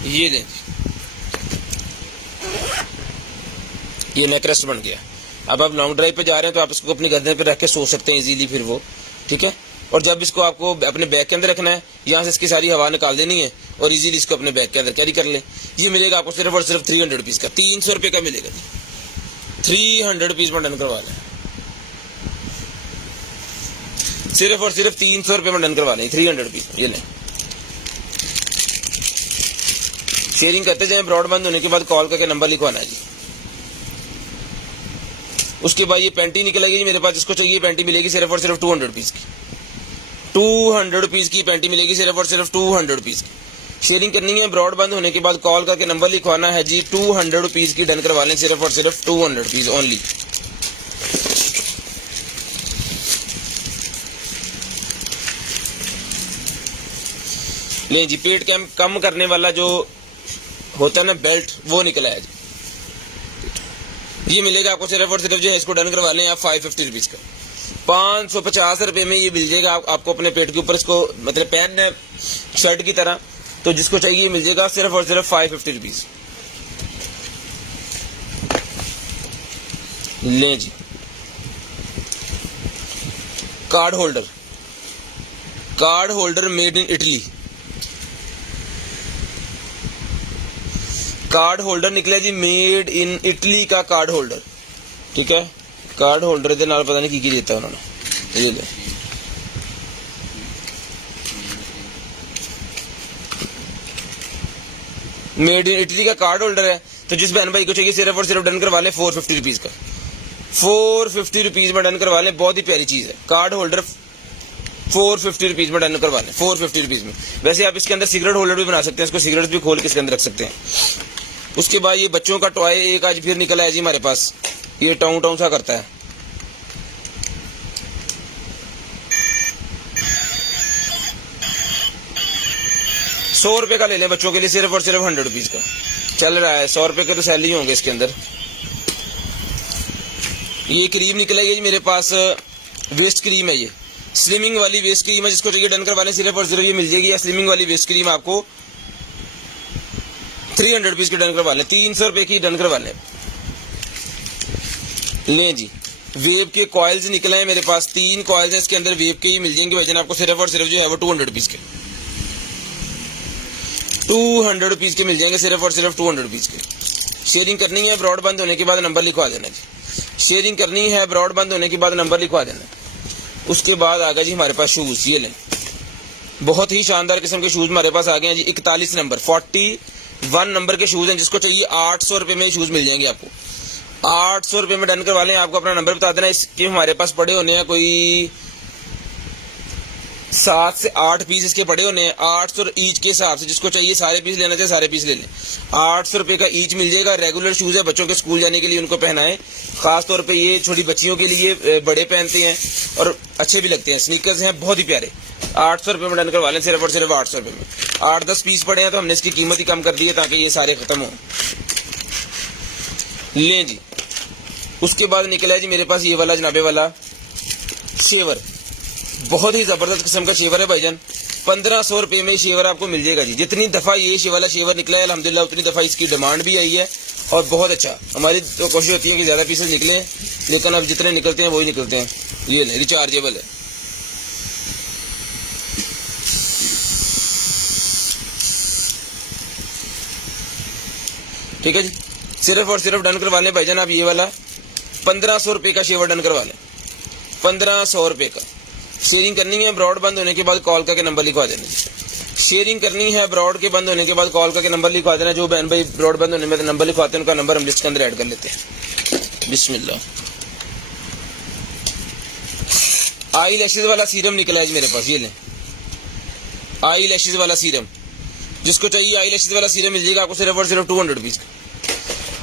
ये दें, ये नेक रेस्ट बन गया। अब आप लॉन्ग ड्राइव पे जा रहे हैं तो आप इसको अपनी गर्दन पे रख के सो सकते हैं इजीली फिर वो, ठीक है। और जब इसको आपको अपने बैग के अंदर रखना है, यहाँ से इसकी सारी हवा निकाल देनी है और इजीली इसको अपने बैग के अंदर कैरी कर लें। ये मिलेगा आपको सिर्फ और सिर्फ 300 रुपीज़ का, 300 रुपये का मिलेगा। 300 रुपीज़ में डन करवा लें, सिर्फ और सिर्फ 300 रुपये में डन करवा लें, 300 रुपीज़। ये लें, शेयरिंग करते जाएं, ब्रॉड बंद होने के बाद कॉल करके नंबर लिखवाना है जी। उसके बाद ये पैंटी निकलेगी जी मेरे पास, जिसको चाहिए पैंटी मिलेगी सिर्फ और सिर्फ 200 रुपीज़ की। 200 रुपीज़ की पैंटी मिलेगी सिर्फ और सिर्फ 200 रुपीज़ की। शेयरिंग करनी है, ब्रॉड बंद होने के बाद कॉल करके नंबर लिखवाना है जी। 200 रुपीज़ की डन करवा लें, सिर्फ और सिर्फ 200 रुपीज़ ओनली। लें जी, पेट कम करने वाला जो होता है ना बेल्ट, वो निकला है जी। ये मिलेगा आपको सिर्फ और सिर्फ जो है, इसको डन करवा लें आप 550 रुपीज़ का। 550 रुपये में ये मिल जाएगा आपको अपने पेट के ऊपर, इसको मतलब पहनना है शर्ट की तरह। तो जिसको चाहिए मिल जाएगा सिर्फ और सिर्फ 550 रुपीज़। लें जी, card holder, card holder made in Italy. Card holder निकला जी मेड इन इटली का कार्ड होल्डर, ठीक है। कार्ड होल्डर के नाल पता नहीं की देता है उन्होंने। ये ले, मेड इन इटली का कार्ड होल्डर है। तो जिस बहन भाई को चाहिए सिर्फ और सिर्फ डन करवा लें 450 रुपीज़ का। 450 रुपीज़ में डन करवा लें, बहुत ही प्यारी चीज़ है। कार्ड होल्डर 450 रुपीज़ में डन करवा लें, 450 रुपीज़ में। वैसे आप इसके अंदर सिगरेट होल्डर भी बना सकते हैं, इसको सिगरेट भी खोल के इसके अंदर रख सकते हैं। उसके बाद ये बच्चों का टॉय एक आज फिर निकला है जी हमारे पास, ये टाउन टाउन सा करता है। ₹100 का ले लें बच्चों के लिए, सिर्फ और सिर्फ 100 रुपीज़ का चल रहा है। 100 रुपये के तो सैलरी होंगे इसके अंदर। ये क्रीम निकला है जी मेरे पास, वेस्ट क्रीम है, ये स्लिमिंग वाली वेस्ट क्रीम है। जिसको चाहिए डन करवा लें, सिर्फ और सिर्फ ये मिल जाएगी। स्लिमिंग वाली वेस्ट क्रीम आपको 300 रुपीज़ की डन करवा लें, 300 रुपये की डन करवा लें। लें जी, वेब के कॉइल्स निकले हैं मेरे पास, 3 कॉइल्स हैं इसके अंदर, वेब के ही मिल जाएंगे वजन आपको सिर्फ और सिर्फ जो है वो 200 रुपीज़ के, 200 रुपीज़ के मिल जाएंगे, सिर्फ और सिर्फ 200 रुपीज़ के। शेयरिंग करनी है, ब्रॉड बंद होने के बाद नंबर लिखवा देना जी। शेयरिंग करनी है, ब्रॉड बंद होने के बाद नंबर लिखवा देना। उसके बाद आ गया जी हमारे पास शूज़। ये लें, बहुत ही शानदार किस्म के शूज़ हमारे पास आ गए हैं जी। 41 नंबर 41 नंबर के शूज़ हैं। जिसको चाहिए 800 रुपये में शूज़ मिल जाएंगे आपको। 800 रुपये में डन करवा लें। आपको अपना नंबर बता देना। इसके हमारे पास पड़े होने हैं कोई 7 से 8 पीस इसके पड़े होने हैं 800 ईच के हिसाब से। जिसको चाहिए सारे पीस लेना चाहिए सारे पीस ले लें। 800 रुपये का ईच मिल जाएगा। रेगुलर शूज है, बच्चों के स्कूल जाने के लिए उनको पहनाएं। खास तौर पे ये छोटी बच्चियों के लिए बड़े पहनते हैं और अच्छे भी लगते हैं। स्नीकर्स हैं बहुत ही प्यारे। 800 रुपये में डन करवा लें, सिर्फ और सिर्फ 800 रुपये में। 8-10 पीस पड़े हैं तो हमने इसकी कीमत ही कम कर दी है ताकि ये सारे खत्म हो। लें जी। उसके बाद निकला है जी मेरे पास ये वाला जनाबे वाला शेवर। बहुत ही जबरदस्त किस्म का शेवर है भाईजान। 1500 रुपये में शेवर आपको मिल जाएगा जी। जितनी दफा ये वाला शेवर निकला है अल्हम्दुलिल्लाह उतनी दफा इसकी डिमांड भी आई है और बहुत अच्छा। हमारी तो कोशिश होती है कि ज्यादा पीसेस निकले, लेकिन अब जितने निकलते हैं वही निकलते हैं। ये नहीं, रिचार्जेबल है। ठीक है जी। सिर्फ और सिर्फ डन करवा लें भाईजान आप ये वाला 1500 रुपये का शेवर डन करवा लें। 1500 रुपये का। शेयरिंग करनी है ब्रॉड बंद होने के बाद कॉल करके नंबर लिखवा देना। शेयरिंग करनी है ब्रॉड के बंद होने के बाद कॉल करके नंबर लिखवा देना। जो बहन भाई ब्रॉड बंद होने में नंबर लिखवाते हैं उनका नंबर हम लिस्ट के अंदर ऐड कर लेते हैं। बिस्मिल्लाह। आई लैशेज वाला सीरम निकला है जी मेरे पास। ये लें आई लैशेज वाला सीरम। जिसको चाहिए आई लैशेज वाला सीरम मिल जाएगा आपको सिर्फ और सिर्फ 200 रुपीज का।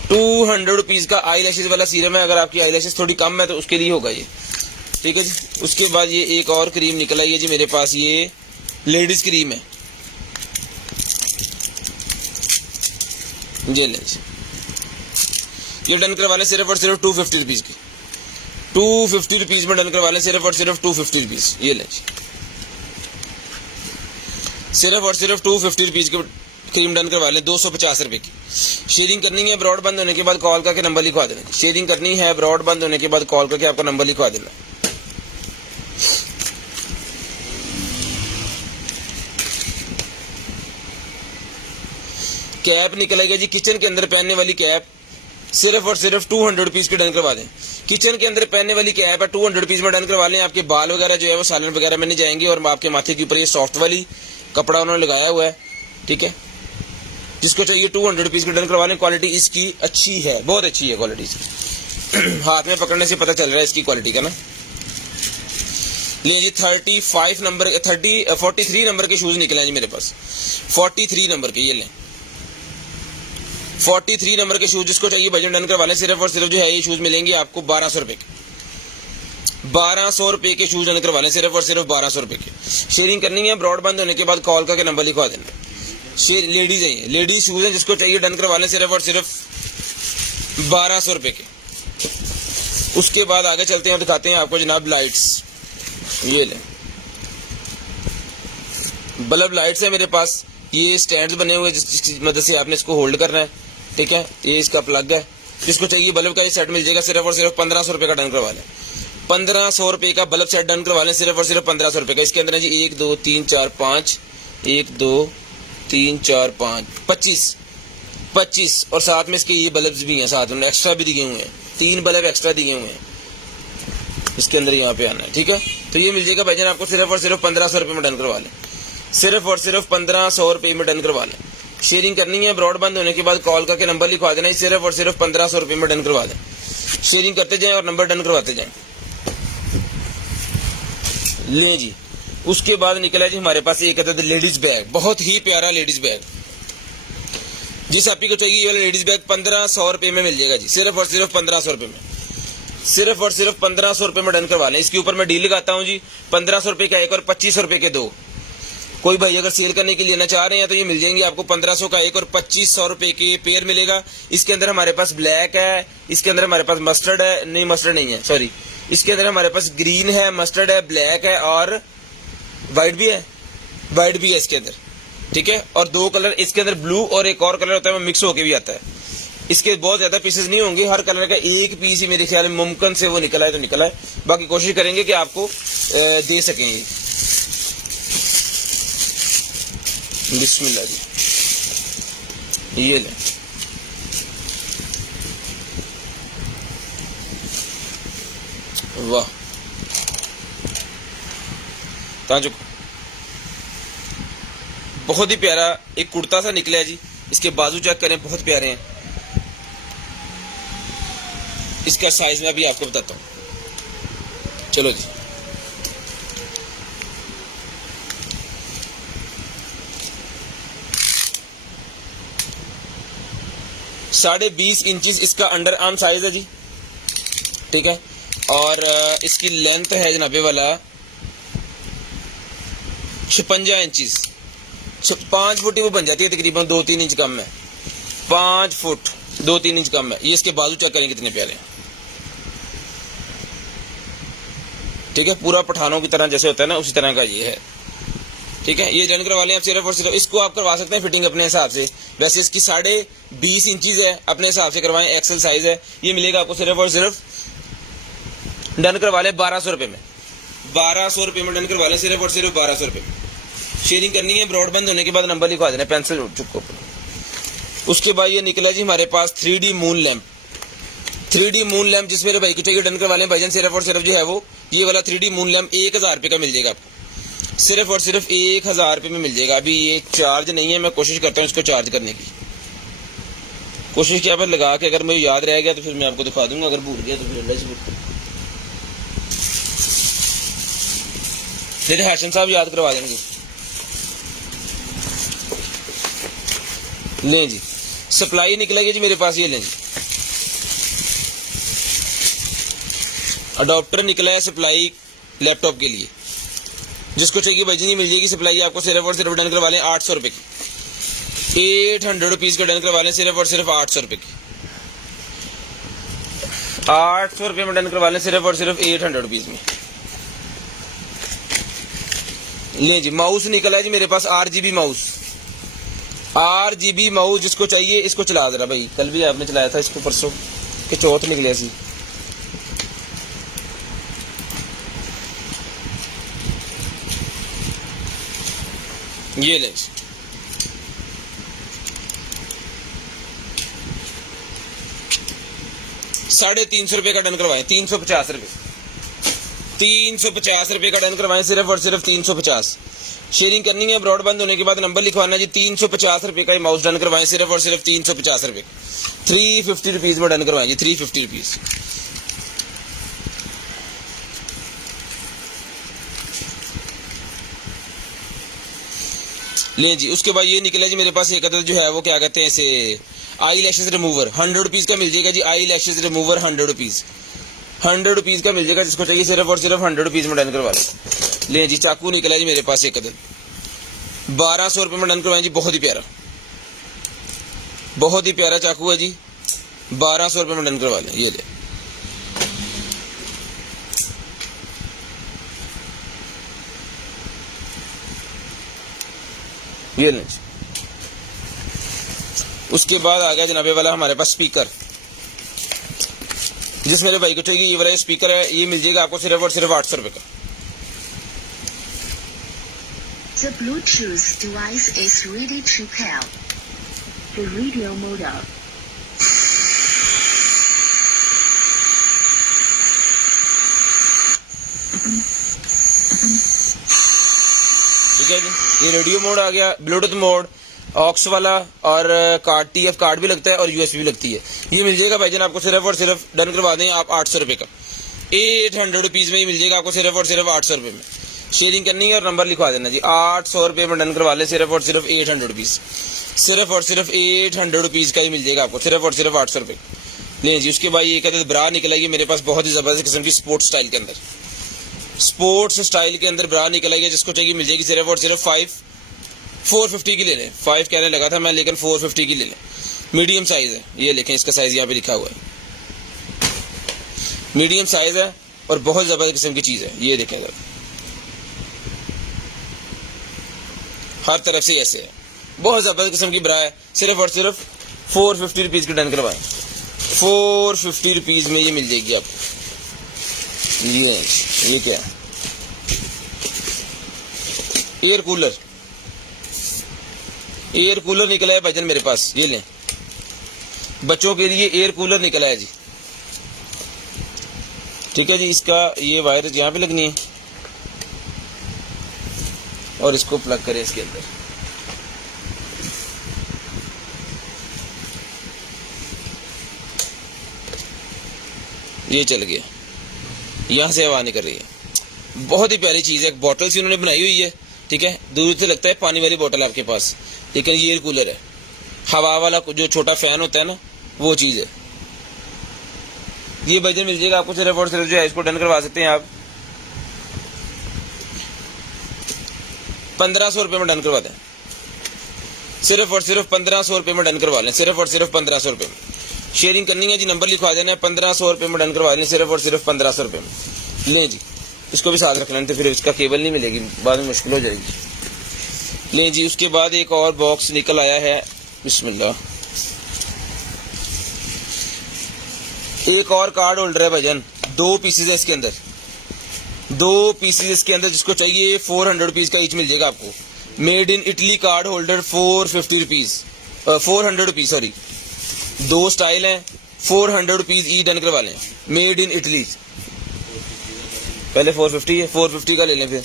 200 रुपीज का आई लैशेज वाला सीरम है। अगर आपकी आई लैशेज थोड़ी कम है तो उसके लिए होगा ये। ठीक है जी। उसके बाद ये एक और क्रीम निकल आई है जी मेरे पास। ये लेडीज क्रीम है। ये लें जी। ये डन करवा लें सिर्फ और सिर्फ 250 रुपीज की। 250 रुपीज में डन करवा लें सिर्फ और सिर्फ 250 रुपीज। ये लें जी। सिर्फ और सिर्फ 250 रुपीज की क्रीम डन करवा लें 250 रुपए की। शेयरिंग करनी है ब्रॉड बंद होने के बाद कॉल करके नंबर लिखवा देना। शेयरिंग करनी है ब्रॉड बंद होने के बाद कॉल करके आपका नंबर लिखवा देना। कैप निकलेगा जी किचन के अंदर पहनने वाली कैप। सिर्फ और सिर्फ 200 रुपीज की डन करवा दें। किचन के अंदर पहनने वाली कैप है 200 रुपीज में डन करवा लें। आपके बाल वगैरह जो है वो सालन वगैरह में नहीं जाएंगे और आपके माथे के ऊपर ये सॉफ्ट वाली कपड़ा उन्होंने लगाया हुआ है। ठीक है। जिसको चाहिए 200 रुपीज की डन करवा लें। क्वालिटी इसकी अच्छी है, बहुत अच्छी है क्वालिटी इसकी। हाथ में पकड़ने से पता चल रहा है इसकी क्वालिटी का ना। ले जी 43 नंबर के शूज निकले हैं जी मेरे पास। 43 नंबर के। ये लें 43 नंबर के शूज। जिसको चाहिए बजट डन करवा लें। सिर्फ और सिर्फ जो है ये शूज मिलेंगे आपको 1200 रुपए के। 1200 रुपए के शूज डन करवा लें सिर्फ और सिर्फ 1200 रुपए के। शेयरिंग करनी है ब्रॉड बंद होने के बाद कॉल करके नंबर लिखवा देना। लेडीज है, लेडीज शूज है। जिसको चाहिए डन करवा लें सिर्फ और सिर्फ 1200 रुपए के। उसके बाद आगे चलते हैं, दिखाते हैं आपको जनाब लाइट्स। ये लें बल्ब लाइट्स है मेरे पास। ये स्टैंड्स बने हुए जिसकी मदद से आपने इसको होल्ड करना है। ठीक है। ये इसका प्लग है। जिसको चाहिए बल्ब का ये सेट मिल जाएगा सिर्फ और सिर्फ 1500 रुपए का डन करवा लें। 1500 रुपए का बल्ब सेट डन करवा लें सिर्फ और सिर्फ 1500 रुपए का। इसके अंदर है जी 1 2 3 4 5 1 2 3 4 5 25 और साथ में इसके ये बल्ब्स भी हैं, साथ में एक्स्ट्रा भी दिए हुए हैं। 3 बल्ब एक्स्ट्रा दिए हुए हैं इसके अंदर। यहाँ पे आना है। ठीक है। तो ये मिल जाएगा भाईजान आपको सिर्फ और सिर्फ 1500 रुपए में डन करवा लें। सिर्फ और सिर्फ 1500 रुपए में डन करवा लें। शेयरिंग करनी है ब्रॉड बंद होने के बाद कॉल करके नंबर लिखवा देना। सिर्फ और सिर्फ 1500 रुपए में डन करवा दें। शेयरिंग करते जाएं और नंबर डन करवाते जाएं। लें जी। उसके बाद निकला जी हमारे पास एक अदद लेडीज बैग। बहुत ही प्यारा लेडीज बैग। जिस आपी को चाहिए ये वाला लेडीज बैग 1500 रुपए में मिल जाएगा जी। सिर्फ और सिर्फ 1500 रुपए में। सिर्फ और सिर्फ 1500 रुपए में डन करवा लें। इसके ऊपर मैं डील लगाता हूँ जी 1500 रुपए का एक और 2500 रुपए के दो। कोई भाई अगर सेल करने के लिए लेना चाह रहे हैं तो ये मिल जाएंगे आपको 1500 का एक और 2500 रुपए के पेयर मिलेगा। इसके अंदर हमारे पास ब्लैक है, इसके अंदर हमारे पास मस्टर्ड है, नहीं मस्टर्ड नहीं है सॉरी, इसके अंदर हमारे पास ग्रीन है, मस्टर्ड है, ब्लैक है और व्हाइट भी है। व्हाइट भी है इसके अंदर। ठीक है। और 2 कलर इसके अंदर ब्लू और एक और कलर होता है वो मिक्स होके भी आता है। इसके बहुत ज्यादा पीसेस नहीं होंगे, हर कलर का एक पीस ही मेरे ख्याल में मुमकिन से वो निकला है तो निकला है। बाकी कोशिश करेंगे कि आपको दे सकेंगे। बिस्मिल्लाह जी। ये लें वाह ताजुक बहुत ही प्यारा एक कुर्ता सा निकला है जी। इसके बाजू चेक करें बहुत प्यारे हैं। इसका साइज मैं भी आपको बताता हूँ। चलो जी 20.5 इंचेस इसका अंडर आर्म साइज है जी, ठीक है। और इसकी लेंथ है जनाबे वाला 56 इंचेस। 5 फुट ही वो बन जाती है, तकरीबन 2-3 इंच कम है, 5 फुट 2-3 इंच कम है। ये इसके बाजू चेक करें कितने प्यारे हैं, ठीक है। पूरा पठानों की तरह जैसे होता है ना, उसी तरह का ये है, ठीक है। ये डन करवा लें आप सिर्फ और सिर्फ। इसको आप करवा सकते हैं फिटिंग अपने हिसाब से। वैसे इसकी 20.5 इंचेस है, अपने हिसाब से करवाएं, एक्सल साइज है। ये मिलेगा आपको सिर्फ और सिर्फ, डन करवा लें 1200 रुपये में। 1200 रुपये में डन करवा लें, सिर्फ और सिर्फ 1200 रुपये में। शेयरिंग करनी है, ब्रॉडबैंड होने के बाद नंबर लिखवा देना, पेंसिल उठ चुको। उसके बाद ये निकला जी हमारे पास 3D moon lamp. 3D moon lamp जिस मेरे भाई को चाहिए डन करवा लें भाईजान, सिर्फ और सिर्फ जो है वो ये वाला 3D मून लैंप 1000 रुपये का मिल जाएगा आपको, सिर्फ और सिर्फ 1000 रुपये में मिल जाएगा। अभी ये चार्ज नहीं है, मैं कोशिश करता हूँ इसको चार्ज करने की। कोशिश किया पर लगा के, अगर मुझे याद रह गया तो फिर मैं आपको दिखा दूंगा, अगर भूल गया तो फिर अल्लाह से। मेरे हाशिम साहब याद करवा देंगे। लें जी, सप्लाई निकला जी मेरे पास, ये लें जी, अडॉप्टर निकला है सप्लाई लैपटॉप के लिए। जिसको चाहिए भाई जी मिल जाएगी सप्लाई आपको, सिर्फ और सिर्फ डन करवा लें 800 रुपये की। 800 रुपीज़ का डन करवा लें, सिर्फ और सिर्फ 800 रुपये की। 800 रुपये में डन करवा लें, सिर्फ और सिर्फ 800 रुपीज़ में। ले जी, माउस निकला है जी मेरे पास, RGB माउस। RGB माउस जिसको चाहिए इसको चला जरा भाई, कल भी आपने चलाया था इसको, परसों के चौथ निकले सी। ये ले 350 रुपये का डन करवाएं, 350 रुपये, 350 रुपये का डन करवाएं, सिर्फ और सिर्फ 350। शेयरिंग करनी है, ब्रॉडबैंड होने के बाद नंबर लिखवाना है जी। 350 रुपये का ये माउस डन करवाएं, सिर्फ और सिर्फ 350 रुपये। 350 रुपीज़ में डन करवाएं जी, 350 रुपीज़। ले जी, उसके बाद ये निकला जी मेरे पास एक अदद जो है वो क्या कहते हैं इसे, आई लैशेज रिमूवर 100 रुपीज़ का मिल जाएगा जी। Eye lashes remover 100 rupees, 100 rupees का मिल जाएगा। जिसको चाहिए सिर्फ और सिर्फ 100 रुपीज़ में डन करवा लें। ले जी, चाकू निकला जी मेरे पास एक अदद, 1200 रुपये में डन करवाएं जी। बहुत ही प्यारा, बहुत ही प्यारा चाकू है जी, 1200 रुपये में डन करवा लें। ये ले, ये लें। उसके बाद आ गया जनाबे वाला हमारे पास स्पीकर। जिस मेरे भाई को चाहिए ये वाला स्पीकर है, ये मिल जाएगा आपको सिर्फ और सिर्फ 800 रुपये का। The Bluetooth device is ready to pair. The radio mode up. ठीक है जी, ये रेडियो मोड आ गया, ब्लूटूथ मोड, ऑक्स वाला, और कार्ड, TF कार्ड भी लगता है और USB भी लगती है। ये मिल जाएगा भाईजान आपको सिर्फ और सिर्फ, डन करवा दें आप 800 रुपये का। 800 रुपीज़ में ही मिल जाएगा आपको सिर्फ और सिर्फ 800 रुपये में। शेयरिंग करनी है और नंबर लिखवा देना जी। 800 रुपये में डन करवा लें, सिर्फ और सिर्फ 800 रुपीज़, सिर्फ और सिर्फ 800 रुपीज़ का ही मिल जाएगा आपको, सिर्फ और सिर्फ 800 रुपये। लें जी, उसके बाद ये कहते हैं ब्रा निकलेगी मेरे पास बहुत ही ज़बरदस्त किस्म की, स्पोर्ट्स स्टाइल के अंदर, स्पोर्ट्स स्टाइल के अंदर ब्रा निकलेगी। जिसको चाहिए मिल जाएगी सिर्फ और सिर्फ 450 की ले लें। 5 कहने लगा था मैं, लेकिन 450 की ले लें। मीडियम साइज है, ये लिखें, इसका साइज यहाँ पे लिखा हुआ है, मीडियम साइज है और बहुत ज़बरदस्त किस्म की चीज़ है। ये देखें, हर तरफ से ऐसे है, बहुत ज़बरदस्त किस्म की ब्रा है। सिर्फ और सिर्फ 450 रुपीज़ की डन करवाएं, 450 रुपीज़ में ये मिल जाएगी आपको। ये क्या है, एयर कूलर, एयर कूलर निकला है भाईजान मेरे पास। ये लें, बच्चों के लिए एयर कूलर निकला है जी। ठीक है जी, इसका ये वायर यहाँ पे लगनी है और इसको प्लग करें इसके अंदर। ये चल गया, यहाँ से हवा निकल रही है। बहुत ही प्यारी चीज़ है, एक बॉटल से उन्होंने बनाई हुई है। ठीक है, दूर से लगता है पानी वाली बोतल आपके पास, लेकिन ये एयर कूलर है, हवा वाला जो छोटा फैन होता है ना, वो चीज़ है। ये बजट मिल जाएगा आपको सिर्फ और सिर्फ जो है, इसको डन करवा सकते हैं आप 1500 रुपये में डन करवा दें। सिर्फ और सिर्फ 1500 रुपये में डन करवा लें, सिर्फ और सिर्फ 1500 रुपये में। शेयरिंग करनी है जी, नंबर लिखवा देना है, 1500 रुपये में डन करवा लें, सिर्फ और सिर्फ 1500 रुपये में। लें जी, इसको भी साथ रख लें, तो फिर इसका केबल नहीं मिलेगी, बाद में मुश्किल हो जाएगी। लें जी, उसके बाद एक और बॉक्स निकल आया है, बिस्मिल्लाह। एक और कार्ड होल्डर है भाईजान, 2 पीसेज है इसके अंदर, 2 पीसेज इसके अंदर। जिसको चाहिए 400 रुपीज़ का ईच मिल जाएगा आपको। Made in Italy card holder 450 rupees, 400 rupees sorry. 2 style हैं, 400 रुपीज़ ईच डन करवा लें। मेड इन इटली, पहले 450 है, 450 का ले लें फिर।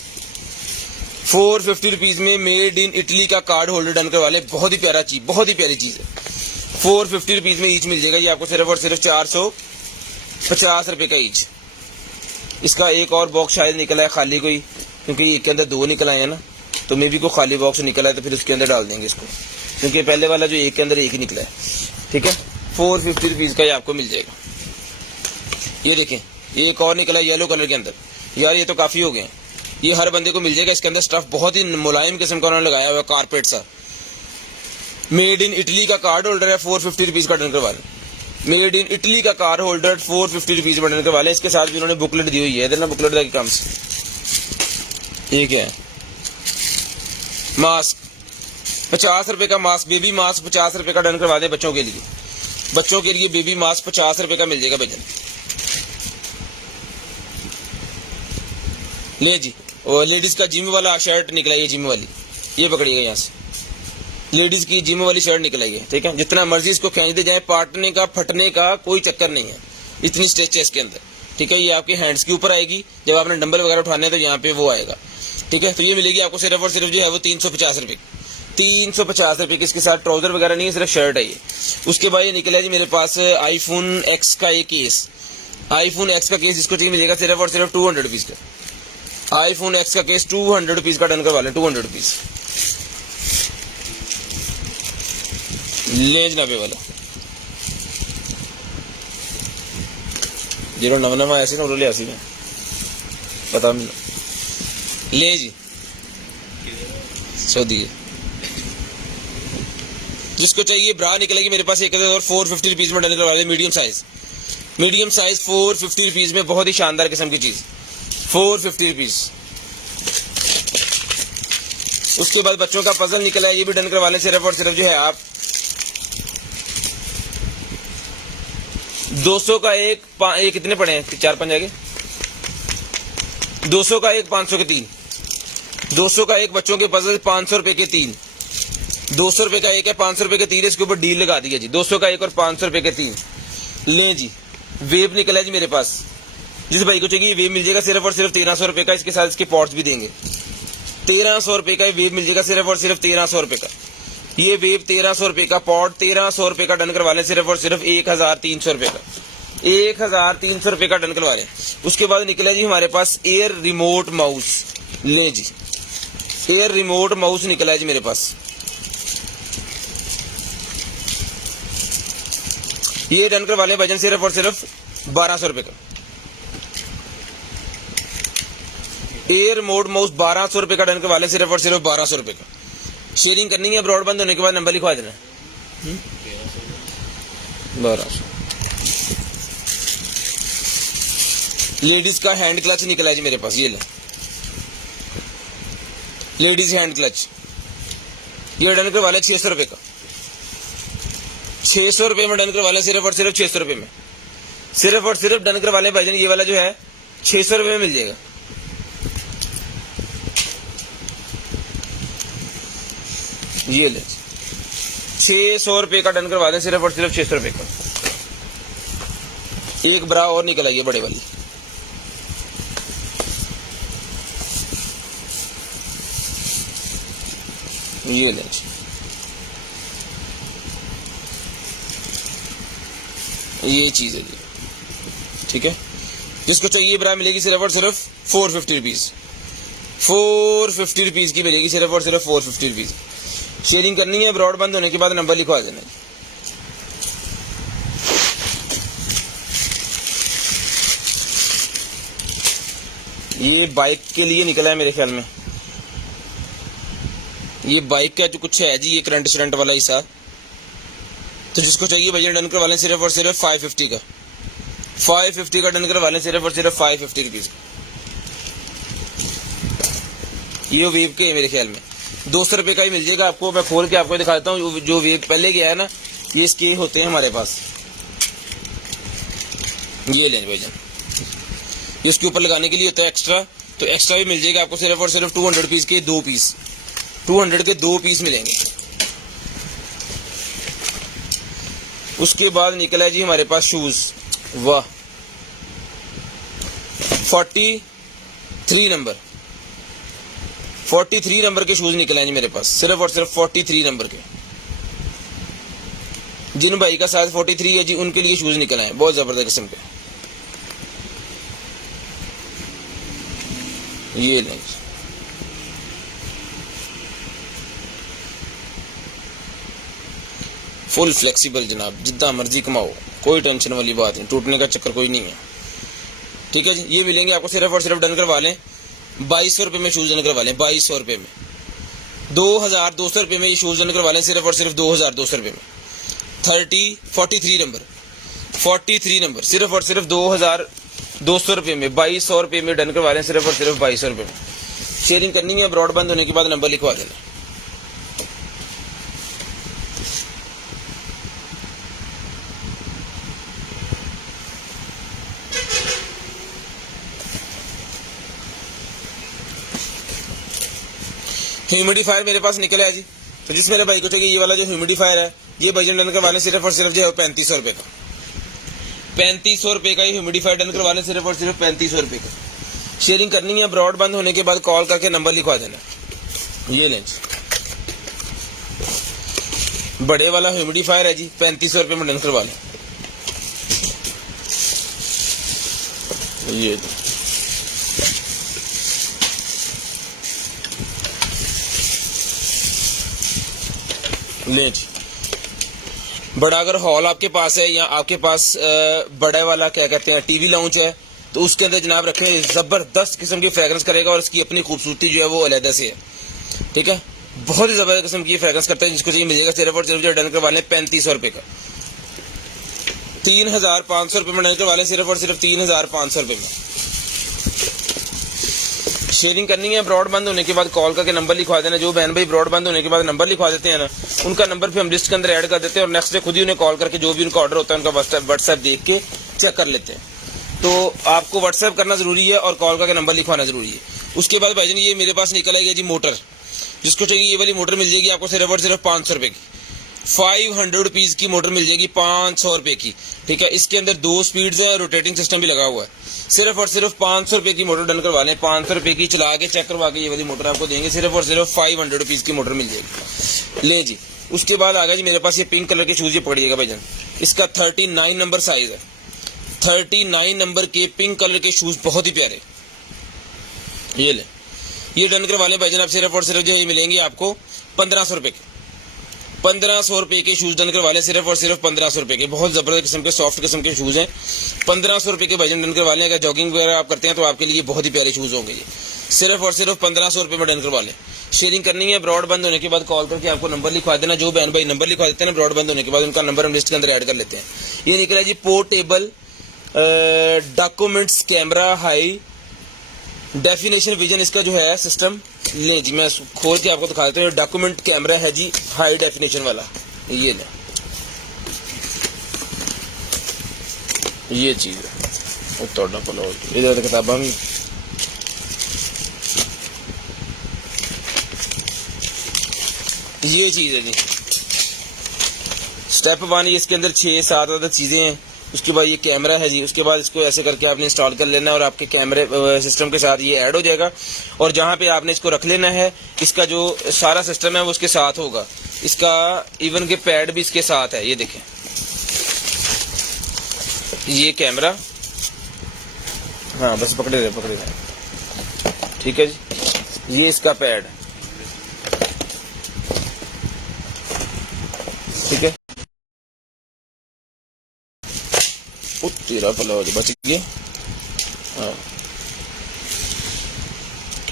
450 रुपीज़ में मेड इन इटली का कार्ड होल्डर डन करवा लें। बहुत ही प्यारा चीज़, बहुत ही प्यारी चीज़ है। 450 रुपीज़ में ईच मिल जाएगा ये आपको, सिर्फ और सिर्फ 450 रुपये का ईच। इसका एक और बॉक्स शायद निकला है खाली कोई, क्योंकि एक के अंदर 2 निकल आए हैं ना, तो मे भी कोई खाली बॉक्स निकला है, तो फिर उसके अंदर डाल देंगे इसको, क्योंकि पहले वाला जो एक के अंदर एक ही निकला है। ठीक है, 450 रुपीज़ का ये आपको मिल जाएगा। ये देखें, एक और निकला है येलो कलर के अंदर। यार ये तो काफ़ी हो गए हैं, ये हर बंदे को मिल जाएगा। इसके अंदर स्टफ बहुत ही मुलायम किस्म का उन्होंने लगाया हुआ है, कारपेट सा। मेड इन इटली का कार्ड होल्डर है, 450 रुपीज़ का डन करवा लें। मेड इन इटली का कार्ड होल्डर 450 रुपीज़ में डन करवा लें। इसके साथ भी उन्होंने बुकलेट दी हुई है, इधर ना बुकलेट का काम से। ये क्या है, मास्क, 50 रुपये का मास्क, बेबी मास्क 50 रुपये का डन करवा दें बच्चों के लिए। बच्चों के लिए बेबी मास्क 50 रुपये का मिल जाएगा भैया। ले जी, और लेडीज का जिम वाला शर्ट निकला है, ये जिम वाली, ये पकड़िएगा यहाँ से, लेडीज की जिम वाली शर्ट निकल आई है। ठीक है, जितना मर्जी इसको खींचते जाए, पाटने का फटने का कोई चक्कर नहीं है, इतनी स्ट्रेच है इसके अंदर। ठीक है, ये आपके हैंड्स के ऊपर आएगी, जब आपने डंबल वगैरह उठाने हैं तो यहाँ पे वो आएगा। ठीक है, तो ये मिलेगी आपको सिर्फ और सिर्फ जो है वो 350 रुपये, 350 रुपये की। इसके साथ ट्राउजर वगैरह नहीं है, सिर्फ शर्ट है ये। उसके बाद ये निकला जी मेरे पास iPhone X का एक केस, iPhone X का केस, जिसको चाहिए मिलेगा सिर्फ और सिर्फ 200 रुपीज़ का। iPhone X का केस 200 रुपीज़ का डन करवा लें, 200 रुपीज़। ले जनाबे वाला 099 ऐसे ना बोले, ऐसी में पता नहीं। ले जी, सऊदी है। जिसको चाहिए ब्रा निकलेगी मेरे पास एक और 450 रुपीज़ में डन करवा लें। मीडियम साइज 450 रुपीज़ में, बहुत ही शानदार किस्म की चीज़, 450 रुपीज़। उसके बाद बच्चों का पजल निकला है, ये भी डन करवा लें सिर्फ और सिर्फ जो है आप 200 का एक, ये कितने पड़े हैं, 4-5 आगे, 200 का एक, 500 के 3, 200 का एक बच्चों के पजल 500 रुपए के 3, 200 रुपए का एक है, 500 रुपए के 3, इसके ऊपर डील लगा दी है जी, 200 का एक और 500 रुपए के 3। लें जी, वेब निकला है जी मेरे पास, जिस भाई को चाहिए वेब मिल जाएगा सिर्फ और सिर्फ 1300 रुपए का। इसके साथ इसके पॉट्स भी देंगे, 1300 रुपए का वेब मिल जाएगा सिर्फ और सिर्फ 1300 रुपए का। ये वेब 1300 रुपए का, पॉट 1300 रुपए का डन करवा लें सिर्फ और सिर्फ 1300 रुपए का, 1300 रुपए का डन करवा लें। उसके बाद निकला जी हमारे पास एयर रिमोट माउस। ले जी, एयर रिमोट माउस निकला है जी मेरे पास, ये डन करवा लें वजन सिर्फ और सिर्फ 1200 रुपए का। एयर रिमोट माउस 1200 रुपए का डन करवा लें सिर्फ और सिर्फ 1200 रुपए का। शेयरिंग करनी है, ब्रॉड बंद होने के बाद नंबर लिखवा देना 1200। लेडीज का हैंड क्लच निकला है जी मेरे पास, ये ले लेडीज हैंड क्लच, ये डन करवा लें 600 रुपए का, 600 रुपए में डन करवा लें सिर्फ और सिर्फ 600 रुपए में, सिर्फ और सिर्फ डन करवा लें भाईजान। ये वाला जो है 600 रुपए में मिल जाएगा। ये ले 600 रुपए का डन करवा दें सिर्फ और सिर्फ 600 रुपए का। एक ब्रा और निकल आई है बड़े वाली, ये ले, ये चीज है जी। ठीक है, जिसको चाहिए ब्रा मिलेगी सिर्फ और सिर्फ 450 रुपीज, 450 रुपीज की मिलेगी सिर्फ और सिर्फ 450 रुपीज। शेयरिंग करनी है, ब्रॉड बंद होने के बाद नंबर लिखवा देना। ये बाइक के लिए निकला है मेरे ख्याल में। ये बाइक का जो कुछ है जी, ये करंट स्टंट वाला हिस्सा। तो जिसको चाहिए भैया डन करवा लें सिर्फ और सिर्फ 550 का। 550 का डन करवा लें सिर्फ और सिर्फ 550 रुपीज़ का। ये वेव के है मेरे ख्याल में, 200 रुपये का ही मिल जाएगा आपको। मैं खोल के आपको दिखा देता हूँ। जो वेव पहले गया है ना, ये इसके होते हैं हमारे पास। ये लें भाईजान, इसके ऊपर लगाने के लिए होता है एक्स्ट्रा, तो एक्स्ट्रा भी मिल जाएगा आपको सिर्फ और सिर्फ 200 रुपीज़ के 2 पीस। 200 के 2 पीस मिलेंगे। उसके बाद निकला है जी हमारे पास शूज। वाह, 43 नंबर, 43 नंबर के शूज निकले हैं जी मेरे पास, सिर्फ और सिर्फ 43 नंबर के। जिन भाई का साइज 43 है जी, उनके लिए शूज निकले हैं बहुत जबरदस्त किस्म के। ये लें, फुल फ्लेक्सिबल जनाब, जितना मर्जी कमाओ, कोई टेंशन वाली बात नहीं, टूटने का चक्कर कोई नहीं है। ठीक है जी, ये मिलेंगे आपको सिर्फ और सिर्फ डन करवा लें 2200 रुपये में शूज डन करवा लें, 2200 रुपये में। 2200 रुपये में ये शूज डन करवा लें सिर्फ और सिर्फ 2200 रुपये में। 43 नंबर, 43 नंबर, सिर्फ और सिर्फ 2200 रुपये में, 2200 रुपये में डन करवा लें सिर्फ और सिर्फ 2200 रुपये में। शेयरिंग करनी है, ब्रॉड बंद होने के बाद नंबर लिखवा देना। ह्यूमिडिफायर मेरे पास निकला है जी, तो जिस मेरे भाई को चाहिए ये वाला जो ह्यूमिडिफायर है, ये भाई डन करवा लें सिर्फ और सिर्फ जो है 3500 रुपये का। 3500 रुपये का ये ह्यूमिडिफायर डन करवा लें सिर्फ और सिर्फ 3500 रुपये का। शेयरिंग करनी है, ब्रॉड बंद होने के बाद कॉल करके नंबर लिखवा देना। ये लें, बड़े वाला ह्यूमिडिफायर है जी, 3500 रुपये में डन करवा लें। ये लें जी, बड़ा अगर हॉल आपके पास है या आपके पास बड़ा वाला क्या कहते हैं टीवी लाउंज है, तो उसके अंदर जनाब रखें, जबरदस्त किस्म की फ्रेग्रेंस करेगा और इसकी अपनी खूबसूरती जो है वो अलग से है। ठीक है, बहुत ही जबरदस्त किस्म की फ्रेग्रेंस करता है। जिसको चाहिए मिलेगा सिर्फ और सिर्फ जो डन करवा लें 3500 रुपये का। 3500 रुपये में डन करवा लें सिर्फ और सिर्फ 3500 रुपये में। शेयरिंग करनी है, ब्रॉड बंद होने के बाद कॉल करके नंबर लिखवा देना। जो बहन भाई ब्रॉड बंद होने के बाद नंबर लिखवा देते हैं ना, उनका नंबर फिर हम लिस्ट के अंदर ऐड कर देते हैं और नेक्स्ट डे खुद ही उन्हें कॉल करके जो भी उनका ऑर्डर होता है उनका व्हाट्सएप देख के चेक कर लेते हैं। तो आपको व्हाट्सएप करना जरूरी है और कॉल करके नंबर लिखवाना जरूरी है। उसके बाद भाईजान ये मेरे पास निकल आएगी जी मोटर। जिसको चाहिए ये वाली मोटर मिल जाएगी आपको सिर्फ और सिर्फ 500 रुपये की। 500 रुपीज़ की मोटर मिल जाएगी 500 रुपये की। ठीक है, इसके अंदर 2 स्पीड्स है, रोटेटिंग सिस्टम भी लगा हुआ है। सिर्फ और सिर्फ 500 रुपये की मोटर डन करवा लें। 500 रुपये की चला के चेक करवा के ये वाली मोटर आपको देंगे। सिर्फ और सिर्फ 500 रुपीज़ की मोटर मिल जाएगी। ले जी, उसके बाद आ गया जी मेरे पास ये पिंक कलर के शूज, ये पकड़िएगा भाईजान। इसका 39 नंबर साइज है। 39 नंबर के पिंक कलर के शूज बहुत ही प्यारे। ये ले, ये डन करवा लें भाईजान आप सिर्फ और सिर्फ जो ये मिलेंगे आपको 1500 रुपये के। 1500 रुपये के शूज डन करवा लें सिर्फ और सिर्फ 1500 रुपये के। बहुत जबरदस्त किस्म के सॉफ्ट किस्म के शूज हैं। 1500 रुपये के भाईजान डन करवा लें। अगर जॉगिंग वगैरह आप करते हैं तो आपके लिए बहुत ही प्यारे शूज होंगे ये। सिर्फ और सिर्फ 1500 रुपये में डन करवा लें। शेयरिंग करनी है, ब्रॉड बंद होने के बाद कॉल करके आपको नंबर लिखवा देना। जो बहन भाई नंबर लिखवा देते हैं ना ब्रॉड बंद होने के बाद, उनका नंबर हम लिस्ट के अंदर ऐड कर लेते हैं। ये निकला जी portable documents camera high definition vision, इसका जो है सिस्टम। ले जी, मैं खोल के आपको दिखा देता हूँ। डॉक्यूमेंट कैमरा है जी हाई डेफिनेशन वाला। ये ले, ये चीज है तोड़ना पड़ा। इधर किताबा भी ये चीज है जी। स्टेप 1 इसके अंदर 6-7 अदद चीजें हैं। उसके बाद ये कैमरा है जी। उसके बाद इसको ऐसे करके आपने इंस्टॉल कर लेना है और आपके कैमरे सिस्टम के साथ ये ऐड हो जाएगा। और जहाँ पे आपने इसको रख लेना है, इसका जो सारा सिस्टम है वो उसके साथ होगा। इसका इवन के पैड भी इसके साथ है। ये देखें, ये कैमरा, हाँ बस पकड़े रहे। ठीक है जी, ये इसका पैड। ठीक है, तेरा पला बच गया। हाँ,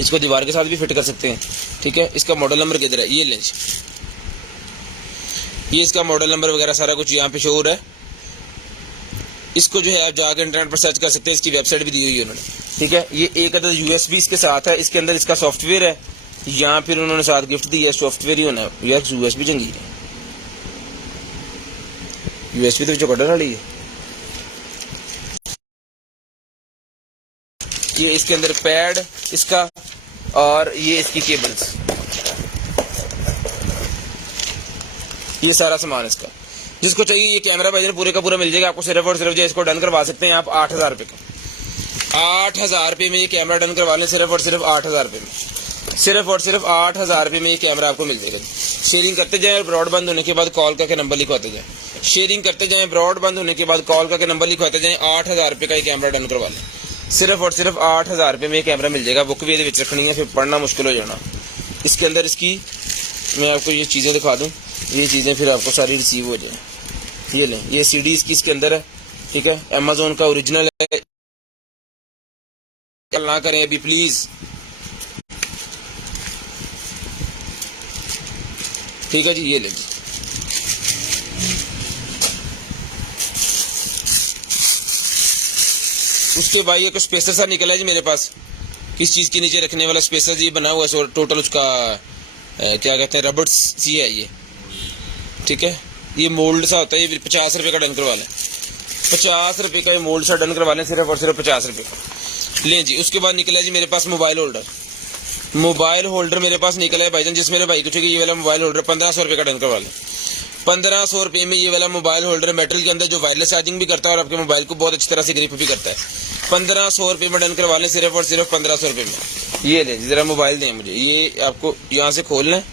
इसको दीवार के साथ भी फिट कर सकते हैं, ठीक है। इसका मॉडल नंबर किधर है, ये लेंज, ये इसका मॉडल नंबर वगैरह सारा कुछ यहाँ पे शो हो रहा है। इसको जो है आप जाकर इंटरनेट पर सर्च कर सकते हैं, इसकी वेबसाइट भी दी हुई है उन्होंने, ठीक है। ये एक अदर यूएसबी इसके साथ है, इसके अंदर इसका सॉफ्टवेयर है, यहाँ फिर उन्होंने साथ गिफ्ट दी है, सॉफ्टवेयर ही होना है यार। यूएसबी चंगी है, यूएसबी तो कटन वाली है। ये इसके अंदर पैड इसका, और ये इसकी केबल्स, ये सारा सामान इसका। जिसको चाहिए ये कैमरा भाईजान पूरे का पूरा मिल जाएगा आपको, सिर्फ और सिर्फ जो इसको डन करवा सकते हैं आप 8,000 रुपये का। 8,000 रुपये में ये कैमरा डन करवा लें, सिर्फ और सिर्फ 8,000 रुपये में, सिर्फ और सिर्फ 8,000 रुपये में ये कैमरा आपको मिल जाएगा। शेयरिंग करते जाएं, ब्रॉड बंद होने के बाद कॉल करके नंबर लिखवाते जाएं। शेयरिंग करते जाएं, ब्रॉड बंद होने के बाद कॉल करके नंबर लिखवाते जाएं। 8,000 रुपये का ये कैमरा डन करवा लें, सिर्फ और सिर्फ 8,000 रुपये में ये कैमरा मिल जाएगा। बुक भी ये रखनी है, फिर पढ़ना मुश्किल हो जाना। इसके अंदर इसकी मैं आपको ये चीज़ें दिखा दूँ, ये चीज़ें फिर आपको सारी रिसीव हो जाए। ये लें, ये सीडी इसकी इसके अंदर है, ठीक है। अमेज़न का ओरिजिनल है, ना करें अभी प्लीज, ठीक है जी। ये लें, उसके बाद ये कुछ स्पेसर सा निकला है जी मेरे पास, किस चीज के नीचे रखने वाला स्पेसर जी बना हुआ है। टोटल उसका क्या कहते हैं, रबड़ सी है ये, ठीक है। ये मोल्ड सा होता है, ये 50 रुपये का डन करवा लें, 50 रुपये का ये मोल्ड सा डन करवा लें, सिर्फ और सिर्फ 50 रुपये का। लें जी, उसके बाद निकला जी मेरे पास मोबाइल होल्डर। मोबाइल होल्डर मेरे पास निकला है भाईजान, जिस मेरे भाई को चाहिए ये वाला मोबाइल होल्डर 1,500 रुपये का डन करवा लें। 1,500 रुपये में ये वाला मोबाइल होल्डर मेटल के अंदर जो वायरलेस चार्जिंग भी करता है और आपके मोबाइल को बहुत अच्छी तरह से ग्रिप भी करता है। 1,500 रुपये में डन करवा लें, सिर्फ और सिर्फ 1,500 रुपये में। ये लें, जरा मोबाइल दें मुझे, ये आपको यहाँ से खोलना है,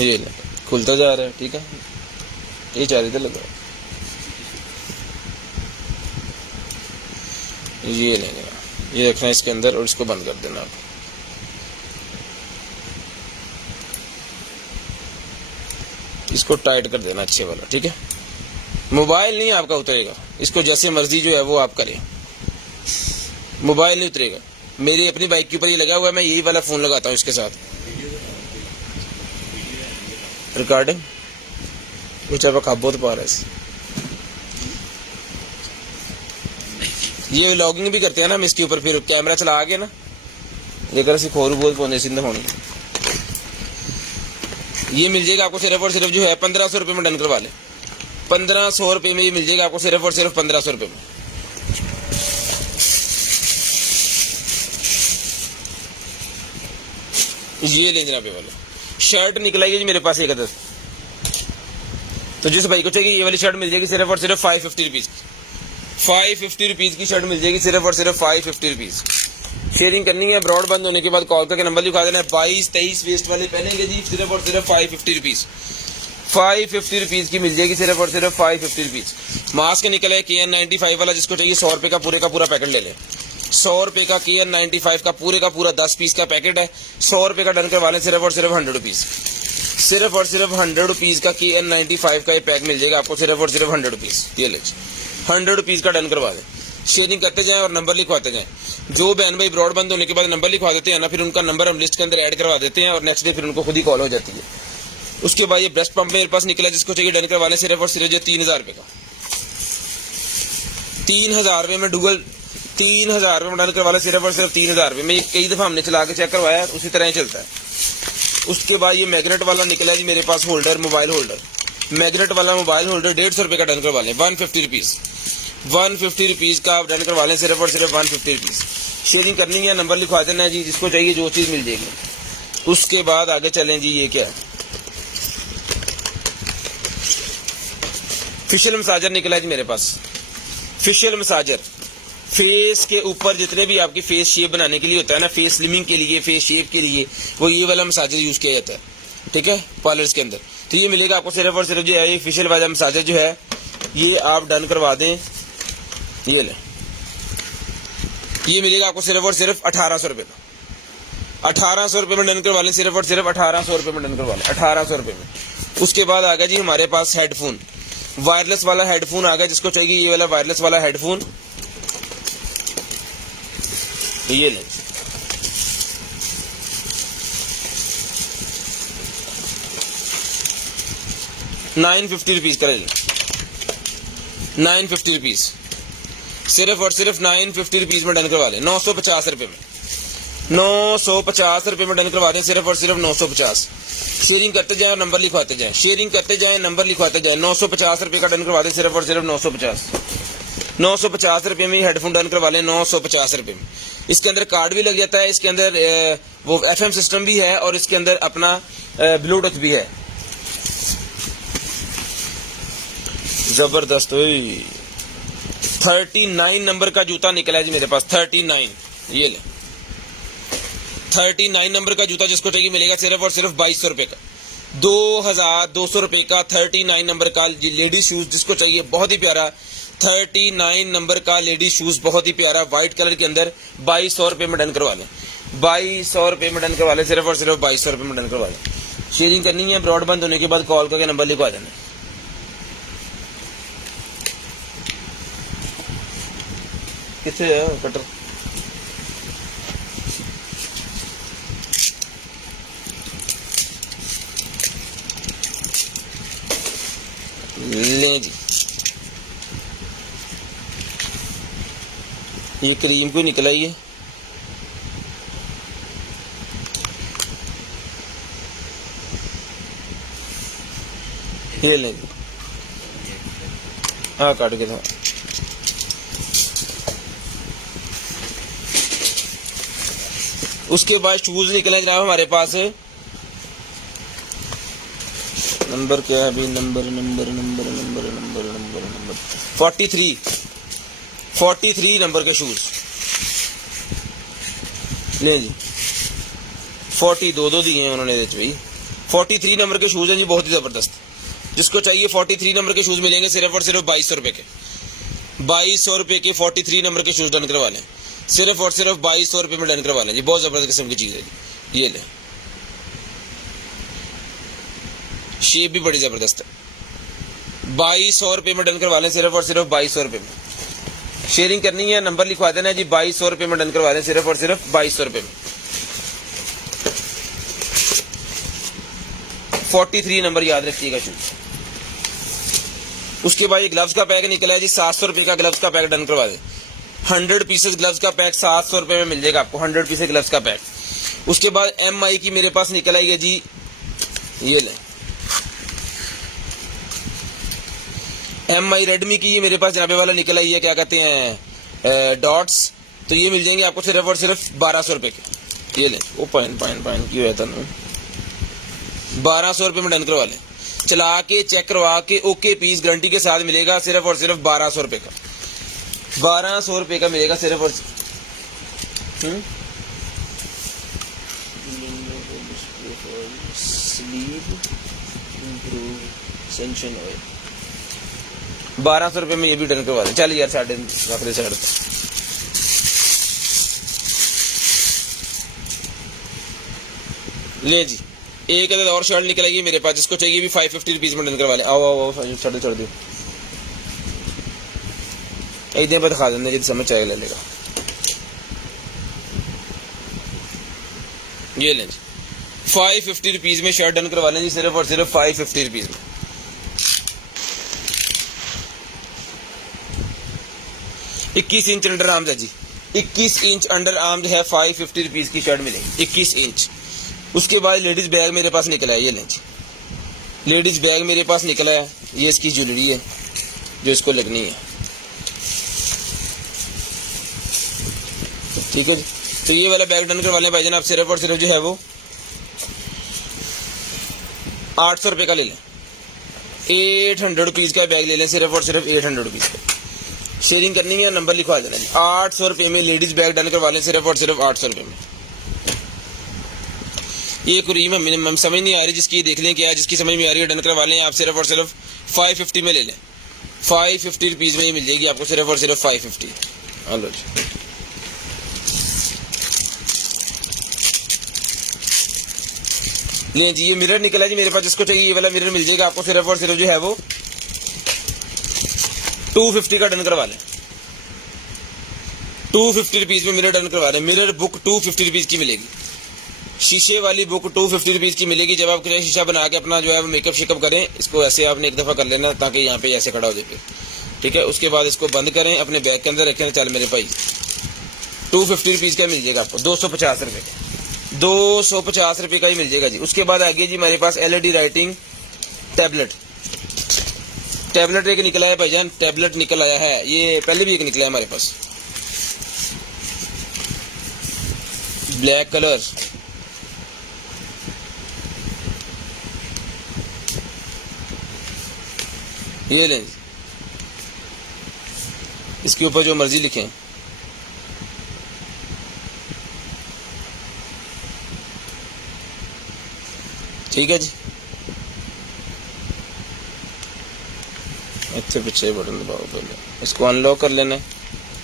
ये ले, खुलता जा रहा है, ठीक है। ये चार इधर लगा, ये लेंगे, ये रखना है इसके अंदर और इसको बंद कर देना आप। इसको टाइट कर देना अच्छे वाला, ठीक है। मोबाइल नहीं आपका उतरेगा, इसको जैसे मर्जी जो है वो आप करें, मोबाइल नहीं उतरेगा। मेरी अपनी बाइक के ऊपर ये लगा हुआ है, मैं यही वाला फोन लगाता हूँ इसके साथ। रिकॉर्डिंग कुछ अब बहुत पा रहा है, ये लॉगिंग भी करते हैं ना हम इसके ऊपर, फिर कैमरा चला आ गया ना, ये कर सी खोरू बहुत पौने सिंध होनी। ये मिल जाएगा आपको सिर्फ और सिर्फ जो है 1,500 रुपये में डन करवा ले। 1,500 रुपये में ये मिल जाएगा आपको सिर्फ और सिर्फ 1,500 रुपये में। ये ले जनाबे वाले शर्ट निकला है जी मेरे पास एक अदर, तो जिस भाई को चाहिए ये वाली शर्ट मिल जाएगी सिर्फ और सिर्फ 550 रुपीज़। 550 रुपीज़ की शर्ट मिल जाएगी सिर्फ और सिर्फ 550 रुपीज़। शेयरिंग करनी है, ब्रॉड बंद होने के बाद कॉल करके नंबर लिखा देना है। 22-23 वेस्ट वाले पहनेंगे जी, सिर्फ और सिर्फ 550 रुपीज़। 550 रुपीज़ की मिल जाएगी सिर्फ और सिर्फ 550 रुपीज़। मास्क निकला है KN95 वाला, जिसको चाहिए 100 रुपये का पूरे का पूरा पैकेट ले लें। 100 रुपये का KN95 का पूरे का पूरा 10 पीस का पैकेट है, 100 रुपये का डन करवा लें, सिर्फ और सिर्फ 100 रुपीज़। सिर्फ और सिर्फ 100 रुपीज़ का KN95 का ये पैक मिल जाएगा आपको, सिर्फ और सिर्फ 100 रुपीज़। ये ले 100 रुपीज़ का डन करवा दें। शेयरिंग करते जाएं और नंबर लिखवाते जाएं। जो बहन भाई ब्रॉड बंद होने के बाद नंबर लिखवा देते हैं ना, फिर उनका नंबर हम लिस्ट के अंदर ऐड करवा देते हैं और नेक्स्ट डे फिर उनको खुद ही कॉल हो जाती है। उसके बाद ये ब्रेस्ट पंप मेरे पास निकला, जिसको चाहिए डन करवा लें, सिर्फ और सिर्फ जो 3,000 रुपये का। 3,000 रुपये में डूगल 3,000 रुपये में डन करवा लें, सिर्फ और सिर्फ 3,000 रुपये में। ये कई दफ़ा हमने चला के चेक करवाया, उसी तरह ही चलता है। उसके बाद ये मैग्नेट वाला निकला है जी मेरे पास होल्डर, मोबाइल होल्डर। मैग्नेट वाला मोबाइल होल्डर 150 रुपये का डन करवा लें, 150 रुपीज़। 150 रुपीज़ का आप डन करवा लें, सिर्फ और सिर्फ 150 रुपीज़। शेयरिंग करनी है, नंबर लिखवा देना है जी, जिसको चाहिए जो चीज़ मिल जाएगी। उसके बाद आगे चलें जी, ये क्या है, फेशियल मसाजर निकला है जी मेरे पास। फेशियल मसाजर फेस के ऊपर जितने भी आपकी फेस शेप बनाने के लिए होता है ना, फेस स्लिमिंग के लिए, फेस शेप के लिए, वो ये वाला मसाजर यूज किया जाता है, ठीक है, पार्लर्स के अंदर। तो ये मिलेगा आपको सिर्फ और सिर्फ जो है ये फेशियल वाला मसाजर जो है ये आप डन करवा दें, ये ले, ये मिलेगा आपको सिर्फ और सिर्फ 1,800 रुपये में। 1,800 रुपये में डन करवा लें, सिर्फ और सिर्फ 1,800 रुपये में डन करवा लें, 1,800 रुपये में। उसके बाद आ गया जी हमारे पास हेडफोन, वायरलेस वाला हेडफोन आ गया, जिसको चाहिए ये वाला वायरलेस वाला हेडफोन, ये लें 950 रुपीज का ले लें, 950 रुपीज, सिर्फ और सिर्फ 950 रुपीज में डन करवा लें, 950 रुपए में, 950 रुपए में डन करवा दें, सिर्फ और सिर्फ 950। शेयरिंग करते जाएं और नंबर लिखवाते जाएं, शेयरिंग करते जाएं, नंबर लिखवाते जाएं। 950 रुपए का डन करवा दें, सिर्फ और सिर्फ 950। 950 रुपए में हेडफोन डन करवा लें, 950 रुपए में। इसके अंदर कार्ड भी लग जाता है, इसके अंदर वो FM सिस्टम भी है और इसके अंदर अपना ब्लूटूथ भी है। जबरदस्त। 39 नंबर का जूता निकला है जी मेरे पास, 39, ये ले 39 नंबर का जूता जिसको चाहिए मिलेगा सिर्फ और सिर्फ 2200 रुपए का, 2200 रुपए का 39 नंबर का लेडीज शूज जिसको चाहिए, बहुत ही प्यारा 39 नंबर का लेडीज शूज, बहुत ही प्यारा व्हाइट कलर के अंदर, 2200 रुपए में डन करवा लें, 2200 रुपए में डन करवा लें, सिर्फ और सिर्फ 2200 रुपए में डन करवा लें। शेयरिंग करनी है, ब्रॉड बंद होने के बाद कॉल करके नंबर लिखवा देना। कितने कटर ले जी, ये क्रीम को निकला ये, ये ले जी, हाँ काट के था। उसके बाद शूज निकले जनाब हमारे पास, नंबर क्या है अभी, नंबर 43 नंबर के शूज ले जी, 40 दो दिए हैं उन्होंने भाई, 43 नंबर के शूज हैं जी, बहुत ही जबरदस्त। जिसको चाहिए 43 नंबर के शूज मिलेंगे सिर्फ और सिर्फ 2200 रुपए के, 2200 रुपए के 43 नंबर के शूज डन करवा लें, सिर्फ और सिर्फ 2200 रुपए में डन करवा लें जी, बहुत जबरदस्त किस्म की चीज है जी। ये ले, शेप भी बड़ी जबरदस्त है, 2200 रुपए में डन करवा लें, सिर्फ और सिर्फ 2200 रुपए में। शेयरिंग करनी है, नंबर लिखवा देना है जी, 2200 रुपए में डन करवा लें, सिर्फ और सिर्फ 2200 रुपए में। 43 नंबर याद रखिएगा शूज। उसके बाद ये ग्लव्स का पैक निकला है जी, 700 रुपए का ग्लव्स का पैक डन करवा दें, 100 पीसेस ग्लव्स का पैक 700 रुपए में मिल जाएगा आपको, 100 पीसेस ग्लव्स का पैक। उसके बाद MI की मेरे पास निकल आई है जी, ये ले MI रेडमी की ये मेरे पास जनाबे वाला निकल आई है, क्या कहते हैं डॉट्स, तो ये मिल जाएंगे आपको सिर्फ और सिर्फ 1200 रुपए के। ये ले, वो पाइन क्यों है था 1200 रुपए में डन करवा लें, चला के चेक करवा के ओके पीस गारंटी के साथ मिलेगा, सिर्फ और सिर्फ 1200 रुपए का, 1200 रुपए का मिलेगा सिर्फ और 1200 रुपए में ये भी डन करवा दें। चल यार साढ़े साढ़े ले जी, एक अदद और शर्ट निकल आएगी मेरे पास, जिसको चाहिए भी 550 रुपीज में डन करवा ले। आओ चढ़ दो एक दिन पर दिखा देंगे जब समझ आएगा, ले लेगा। ये लें जी, 550 रुपीज में शर्ट डन करवा लें जी, सिर्फ और सिर्फ 550 रुपीज में। इक्कीस इंच अंडर आर्म्स है जी, 21 इंच अंडर आर्म्स है, 550 रुपीज की शर्ट मिलेगी, 21 इंच। उसके बाद लेडीज बैग मेरे पास निकला है, ये लें जी, लेडीज बैग मेरे पास निकला है, ये इसकी ज्वेलरी है जो इसको लगनी है, ठीक है जी। तो ये वाला बैग डन करवा लें भाईजान आप, सिर्फ और सिर्फ जो है वो 800 रुपए का ले लें, 800 रुपीज का बैग ले लें, सिर्फ और सिर्फ 800 रुपीज का। शेयरिंग करनी है, नंबर लिखवा देना जी, 800 रुपए में लेडीज बैग डन करवा लें, सिर्फ और सिर्फ 800 रुपए में। ये क्रीम है समझ नहीं आ रही, जिसकी देख लें क्या, जिसकी समझ में आ रही है डन करवा लें आप, सिर्फ और सिर्फ 550 में ले लें, 550 रुपीज में ही मिल जाएगी आपको, सिर्फ और सिर्फ 550। हेलो जी, लें जी, ये मिरर निकला जी मेरे पास, जिसको चाहिए ये वाला मिरर मिल जाएगा आपको, सिर्फ और सिर्फ जो है वो 250 का डन करवा लें, 250 रुपीज़ में मिरर डन करवा रहे हैं। मिरर बुक 250 रुपीज़ की मिलेगी। शीशे वाली बुक 250 रुपीज़ की मिलेगी। जब आप शीशा बना के अपना जो है वो मेकअप शेकअप करें, इसको ऐसे आपने एक दफ़ा कर लेना ताकि यहाँ पे ऐसे खड़ा हो जाए, ठीक है। उसके बाद इसको बंद करें, अपने बैग के अंदर रखें। चल मेरे भाई 250 रुपीज़ का मिल जाएगा आपको, 250 रुपये का, 250 रुपये का ही मिल जाएगा जी। उसके बाद आ गया जी हमारे पास LED राइटिंग टैबलेट। टैबलेट एक निकला है भाईजान, टैबलेट निकल आया है, ये पहले भी एक निकला है हमारे पास, ब्लैक कलर। ये लें, इसके ऊपर जो मर्जी लिखें। ठीक है जी। अच्छे पीछे बटन दबाओ, पहले इसको अनलॉक कर लेना है,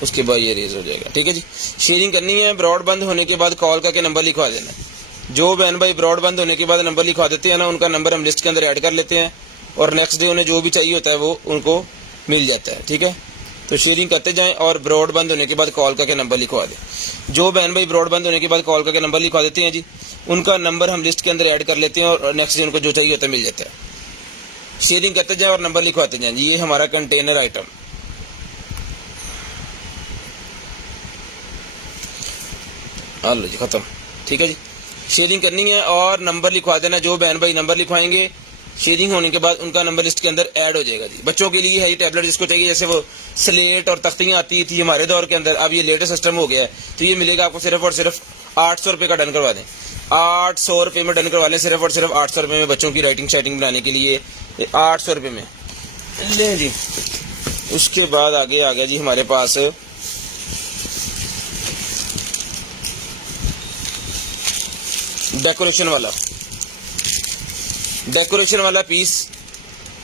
उसके बाद ये रेज हो जाएगा। ठीक है जी। शेयरिंग करनी है, ब्रॉडबैंड होने के बाद कॉल करके नंबर लिखवा देना है। जो बहन भाई ब्रॉडबैंड होने के बाद नंबर लिखवा देते हैं ना, उनका नंबर हम लिस्ट के अंदर ऐड कर लेते हैं और नेक्स्ट डे उन्हें जो भी चाहिए होता है वो उनको मिल जाता है। ठीक है, तो शेयरिंग करते जाएं और ब्रॉडबैंड होने के बाद कॉल करके नंबर लिखवा दें। जो बहन भाई ब्रॉडबैंड होने के बाद कॉल करके नंबर लिखवा देते हैं जी, उनका नंबर हम लिस्ट के अंदर ऐड कर लेते हैं और नेक्स्ट डे उनको जो चाहिए होता है मिल जाता है। शेयरिंग करते जाएं और नंबर लिखवाते जाएं। ये हमारा कंटेनर आइटम। लो जी, खत्म। ठीक है जी। शेयरिंग करनी है और नंबर लिखवा देना। जो बहन भाई नंबर लिखवाएंगे, शेयरिंग होने के बाद उनका नंबर लिस्ट के अंदर ऐड हो जाएगा जी। बच्चों के लिए है ये टैबलेट, जिसको चाहिए, जैसे वो स्लेट और तख्तियाँ आती थी हमारे दौर के अंदर, अब ये लेटेस्ट सिस्टम हो गया है, तो ये मिलेगा आपको सिर्फ और सिर्फ 800 रुपये का। डन करवा दें, 800 रुपये में डन करवा लें, सिर्फ और सिर्फ 800 रुपये में बच्चों की राइटिंग शाइटिंग बनाने के लिए 800 रुपये में ले जी। उसके बाद आगे आ गया जी हमारे पास डेकोरेशन वाला पीस,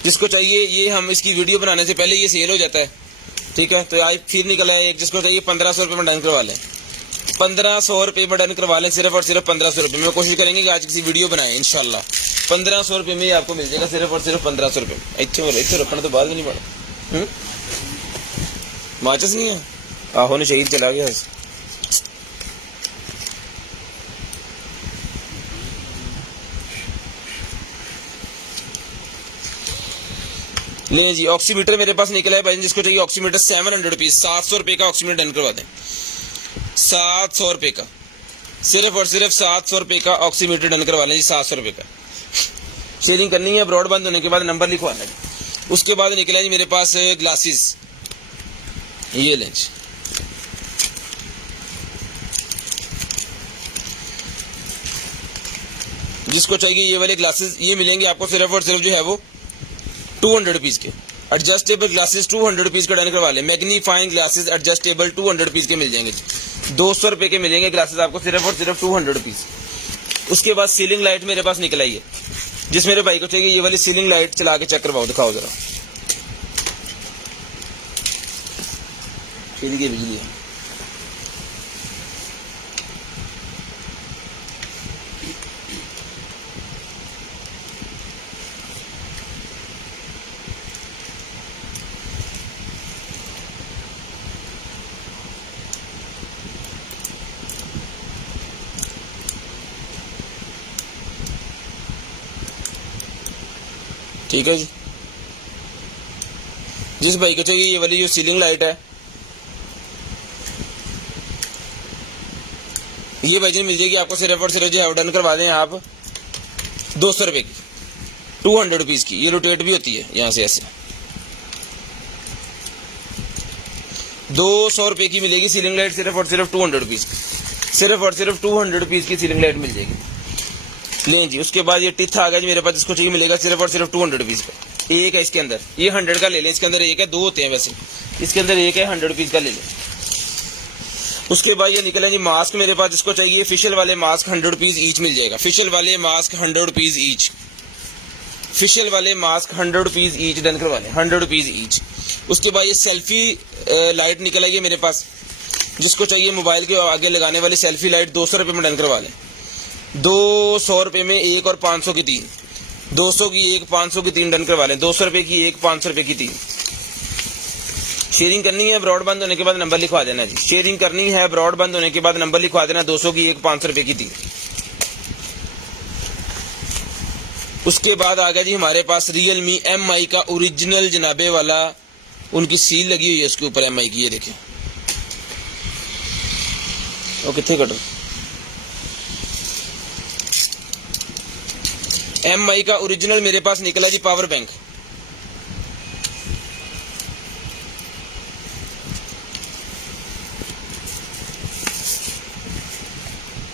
जिसको चाहिए। ये हम इसकी वीडियो बनाने से पहले ये सेल हो जाता है। ठीक है, तो आज फिर निकला है एक, जिसको चाहिए 1500 रुपये में डन करवा लें। 1500 रुपये में डन करवा लें, सिर्फ और सिर्फ 1500 रुपये में। कोशिश करेंगे कि आज किसी वीडियो बनाएं इंशाल्लाह। 1500 रुपये में आपको मिल जाएगा, सिर्फ और सिर्फ 1500 रुपये में। इतने रखना तो बाद में नहीं पड़ा। माचिस नहीं है, आहो ने शहीद चला गया। ले जी, ऑक्सीमीटर मेरे पास निकला है भाई, जिसको चाहिए ऑक्सीमीटर 700 रुपीज, 700 रुपये का ऑक्सीमीटर डन करवा दें। 700 रुपये का, सिर्फ और सिर्फ 700 रुपये का ऑक्सीमीटर डन करवा लें जी, 700 रुपये का। शेयरिंग करनी है, ब्रॉडबैंड होने के बाद नंबर लिखवाना है। उसके बाद निकला जी मेरे पास ग्लासेस, ये लें जी। जिसको चाहिए ये वाले ग्लासेस, ये मिलेंगे आपको सिर्फ और सिर्फ जो है वो 200 रुपीज के। एडजस्टेबल ग्लासेस 200 रुपीज का डन करवा लें। मैग्नीफाइंग ग्लासेस एडजस्टेबल 200 रुपीज के मिल जाएंगे। 200 रुपए के मिलेंगे ग्लासेस आपको, सिर्फ और सिर्फ 200 रुपीज। उसके बाद सीलिंग लाइट मेरे पास निकल आई है, जिस मेरे भाई को चाहिए ये वाली सीलिंग लाइट चला के चेक करवाओ, दिखाओ जरा। बिजली है, ठीक है जी। जिस भाई को चाहिए ये वाली जो सीलिंग लाइट है, ये भाई जी मिल जाएगी आपको सिर्फ और सिर्फ जो है डन करवा दें आप 200 रुपये की, 200 रुपीज की। ये रोटेट भी होती है यहाँ से ऐसे। 200 रुपये की मिलेगी सीलिंग लाइट, सिर्फ और सिर्फ 200 रुपीज की, सिर्फ और सिर्फ 200 रुपीज की सीलिंग लाइट मिल जाएगी। लें जी। उसके बाद ये टिथ आ गया जी मेरे पास, जिसको चाहिए मिलेगा सिर्फ और सिर्फ 200 रुपीज का। एक है इसके अंदर, ये 100 का ले लें। इसके अंदर एक है, 2 होते हैं वैसे, इसके अंदर एक है, 100 रुपीज का ले लें। उसके बाद ये निकले जी मास्क मेरे पास, जिसको चाहिए फेशियल वाले मास्क 100 रुपीज ईच मिल जाएगा। फेशियल वाले मास्क 100 रुपीज ईच, फेशियल वाले मास्क 100 रुपीज ईच डन करवा लें, 100 रुपीज ईच। उसके बाद ये सेल्फी लाइट निकल आई है मेरे पास, जिसको चाहिए मोबाइल के आगे लगाने वाली सेल्फी लाइट 200 रुपये में डन करवा लें। 200 रुपये में एक और 500 की 3, 200 की एक, 500 की 3 डन करवा लें। 200 रुपये की एक, 500 रुपये की 3। शेयरिंग करनी है ब्रॉड बंद होने के बाद नंबर लिखवा देना जी। शेयरिंग करनी है ब्रॉड बंद होने के बाद नंबर लिखवा देना। 200 की एक, 500 रुपए की थी। उसके बाद आ गया जी हमारे पास Realme MI का ओरिजिनल जनाबे वाला, उनकी सील लगी हुई है उसके ऊपर MI की, ये देखें। वो कितने कट MI का ओरिजिनल मेरे पास निकला जी power bank.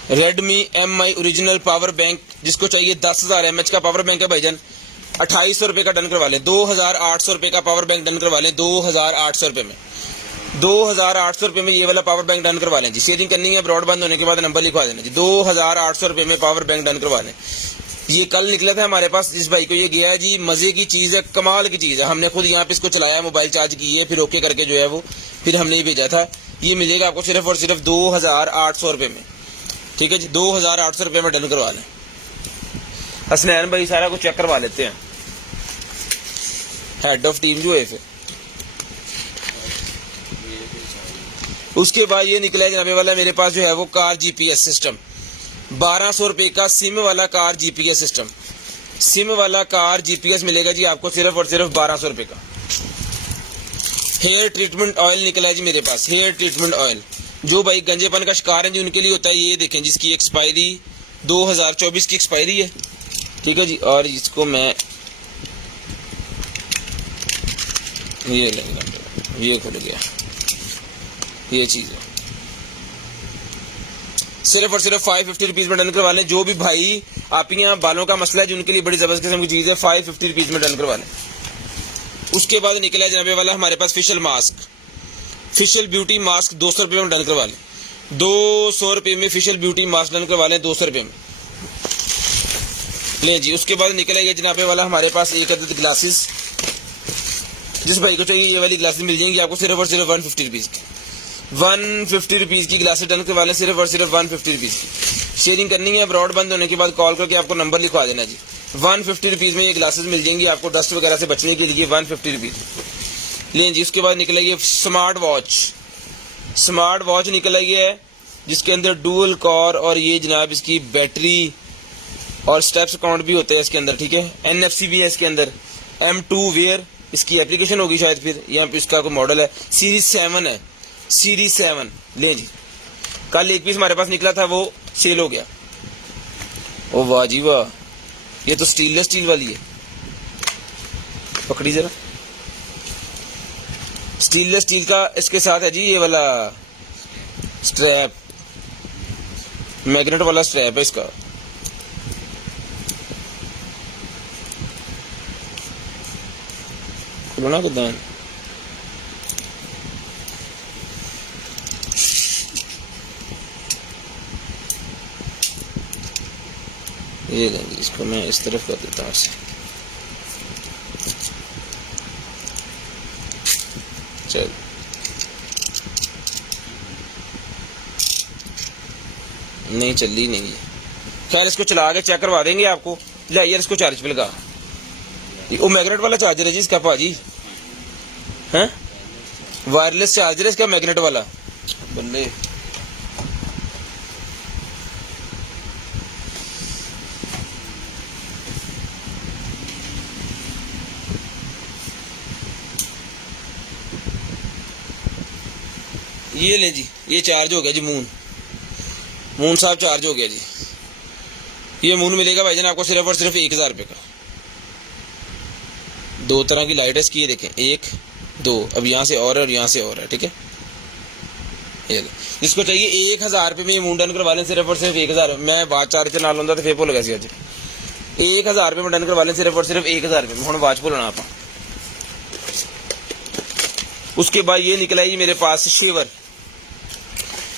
Redmi MI original power bank, जिसको चाहिए 10,000 mAh का पावर बैंक है भाईजान, 2800 रुपए का डन करवा लें। 2,800 रुपए का पावर बैंक डन करवा लें। 2,800 रुपए में, 2,800 रुपए में ये वाला पावर बैंक डन करवा लें जी। शेयरिंग करनी है ब्रॉड बंद होने के बाद नंबर लिखवा देना जी। 2,800 रुपए में पावर बैंक डन करवा लें। ये कल निकला था हमारे पास, जिस भाई को ये गया है जी, मजे की चीज है, कमाल की चीज है। हमने खुद यहाँ पे इसको चलाया, मोबाइल चार्ज की है, फिर ओके करके जो है वो फिर हमने ही भेजा था। ये मिलेगा आपको सिर्फ और सिर्फ 2,800 रुपए में, ठीक है जी। 2,800 रुपए में डन करवा लें। हसनैन भाई सारा कुछ चेक करवा लेते हैं, हेड ऑफ टीम जो है फिर। उसके बाद ये निकला जनाबे वाला मेरे पास जो है वो कार GPS सिस्टम, 1200 रुपए का सिम वाला कार GPS सिस्टम। सिम वाला कार GPS मिलेगा जी आपको सिर्फ और सिर्फ 1200 रुपए का। हेयर ट्रीटमेंट ऑयल निकला है जी मेरे पास, हेयर ट्रीटमेंट ऑयल। जो भाई गंजेपन का शिकार है जी उनके लिए होता है। ये देखें जिसकी एक्सपायरी 2024 की एक्सपायरी है, ठीक है जी। और इसको मैं ये लेंगे, ये खुल गया, ये चीज है। सिर्फ और सिर्फ 550 रुपीज में डन करवा लें। जो भी भाई आप यहाँ बालों का मसला है जिनके लिए बड़ी जबरदस्त किस्म की चीज है, 550 रुपीज में डन करवा लें। उसके बाद निकला जनाबे वाला हमारे पास facial mask, facial beauty mask 200 रुपये में डन करवा लें। 200 रुपये में फेशियल ब्यूटी मास्क डन करवा लें, 200 रुपये में लें जी। उसके बाद निकला ये जनाबे वाला हमारे पास एक अदद ग्लासेस, जिस भाई को चाहिए ये वाली ग्लासेस मिल जाएंगी आपको सिर्फ और सिर्फ 150 रुपीज की। 150 रुपीज की ग्लासेस डन करवा लें, सिर्फ और सिर्फ 150 रुपीज की। शेयरिंग करनी है ब्रॉड बंद होने के बाद कॉल करके आपको नंबर लिखवा देना जी। 150 रुपीज में ये ग्लासेस मिल जाएंगी आपको डस्ट वगैरह से बचने के लिए, 150 रुपीज लें जी। उसके बाद निकला ये स्मार्ट वॉच, स्मार्ट वॉच निकला ये है जिसके अंदर डुअल कोर और ये जनाब इसकी बैटरी और स्टेप्स काउंट भी होते हैं इसके अंदर, ठीक है। NFC भी है इसके अंदर, M2 वेयर इसकी एप्लीकेशन होगी शायद, फिर यहाँ पे इसका कोई मॉडल है, सीरीज 7 है, सीरीज 7 लें जी। कल एक पीस हमारे पास निकला था वो सेल हो गया। ओ वाह जी वाह, ये तो स्टीललेस स्टील वाली है, पकड़ी जरा। स्टीललेस स्टील का इसके साथ है जी ये वाला स्ट्रैप, मैग्नेट वाला स्ट्रैप है इसका। खुलना कितना ये लेंगे, इसको मैं इस तरफ कर देता हूँ इसे। चल नहीं चली नहीं, खैर इसको चला के चेक करवा देंगे आपको। ले यार इसको चार्ज पे लगा, वो मैग्नेट वाला चार्जर है जी इसका भाजी, हैं वायरलेस चार्जर है इसका मैग्नेट वाला। बल्ले ये ले जी, ये चार्ज हो गया जी। मून साहब चार्ज हो गया जी। ये मून मिलेगा भाईजान आपको सिर्फ और सिर्फ 1,000 रुपये का। 2 तरह की लाइट है इसकी, ये देखें 1 2, अब यहाँ से और यहाँ से और है, ठीक है। ये जिसको चाहिए 1,000 रुपये में ये मून डन करवा लें, सिर्फ और सिर्फ 1,000। मैं बात चार्ज ना लूँगा तो फिर भुल गया सी अज। 1,000 रुपये में डन करवा लें, सिर्फ और सिर्फ 1,000 रुपये में। हम बात भुलना आप। उसके बाद ये निकला है जी मेरे पास शेवर,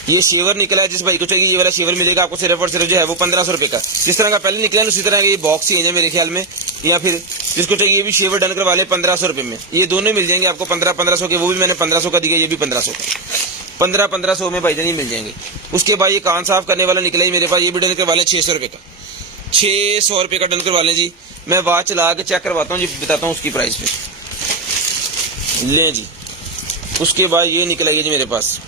ये शेवर निकला है। जिस भाई को चाहिए ये वाला शेवर मिलेगा आपको सिर्फ और सिर्फ जो है वो 1,500 रुपये का। जिस तरह का पहले निकला है उसी तरह का ये बॉक्स चेंज है मेरे ख्याल में, या फिर जिसको चाहिए ये भी शेवर डन करवा ले 1,500 रुपये में। ये दोनों मिल जाएंगे आपको 1500 के, वो भी मैंने 1500 का दिया, ये भी 1500 का। 1500 में भाईजान ही मिल जाएंगे। उसके बाद ये कान साफ करने वाला निकला है मेरे पास, ये भी डन करवा लें 600 रुपये का। 600 रुपये का डन करवा लें जी। मैं वॉच चला के चेक करवाता हूँ जी, बताता हूँ उसकी प्राइस पे। लें जी उसके बाद ये निकल आई जी मेरे पास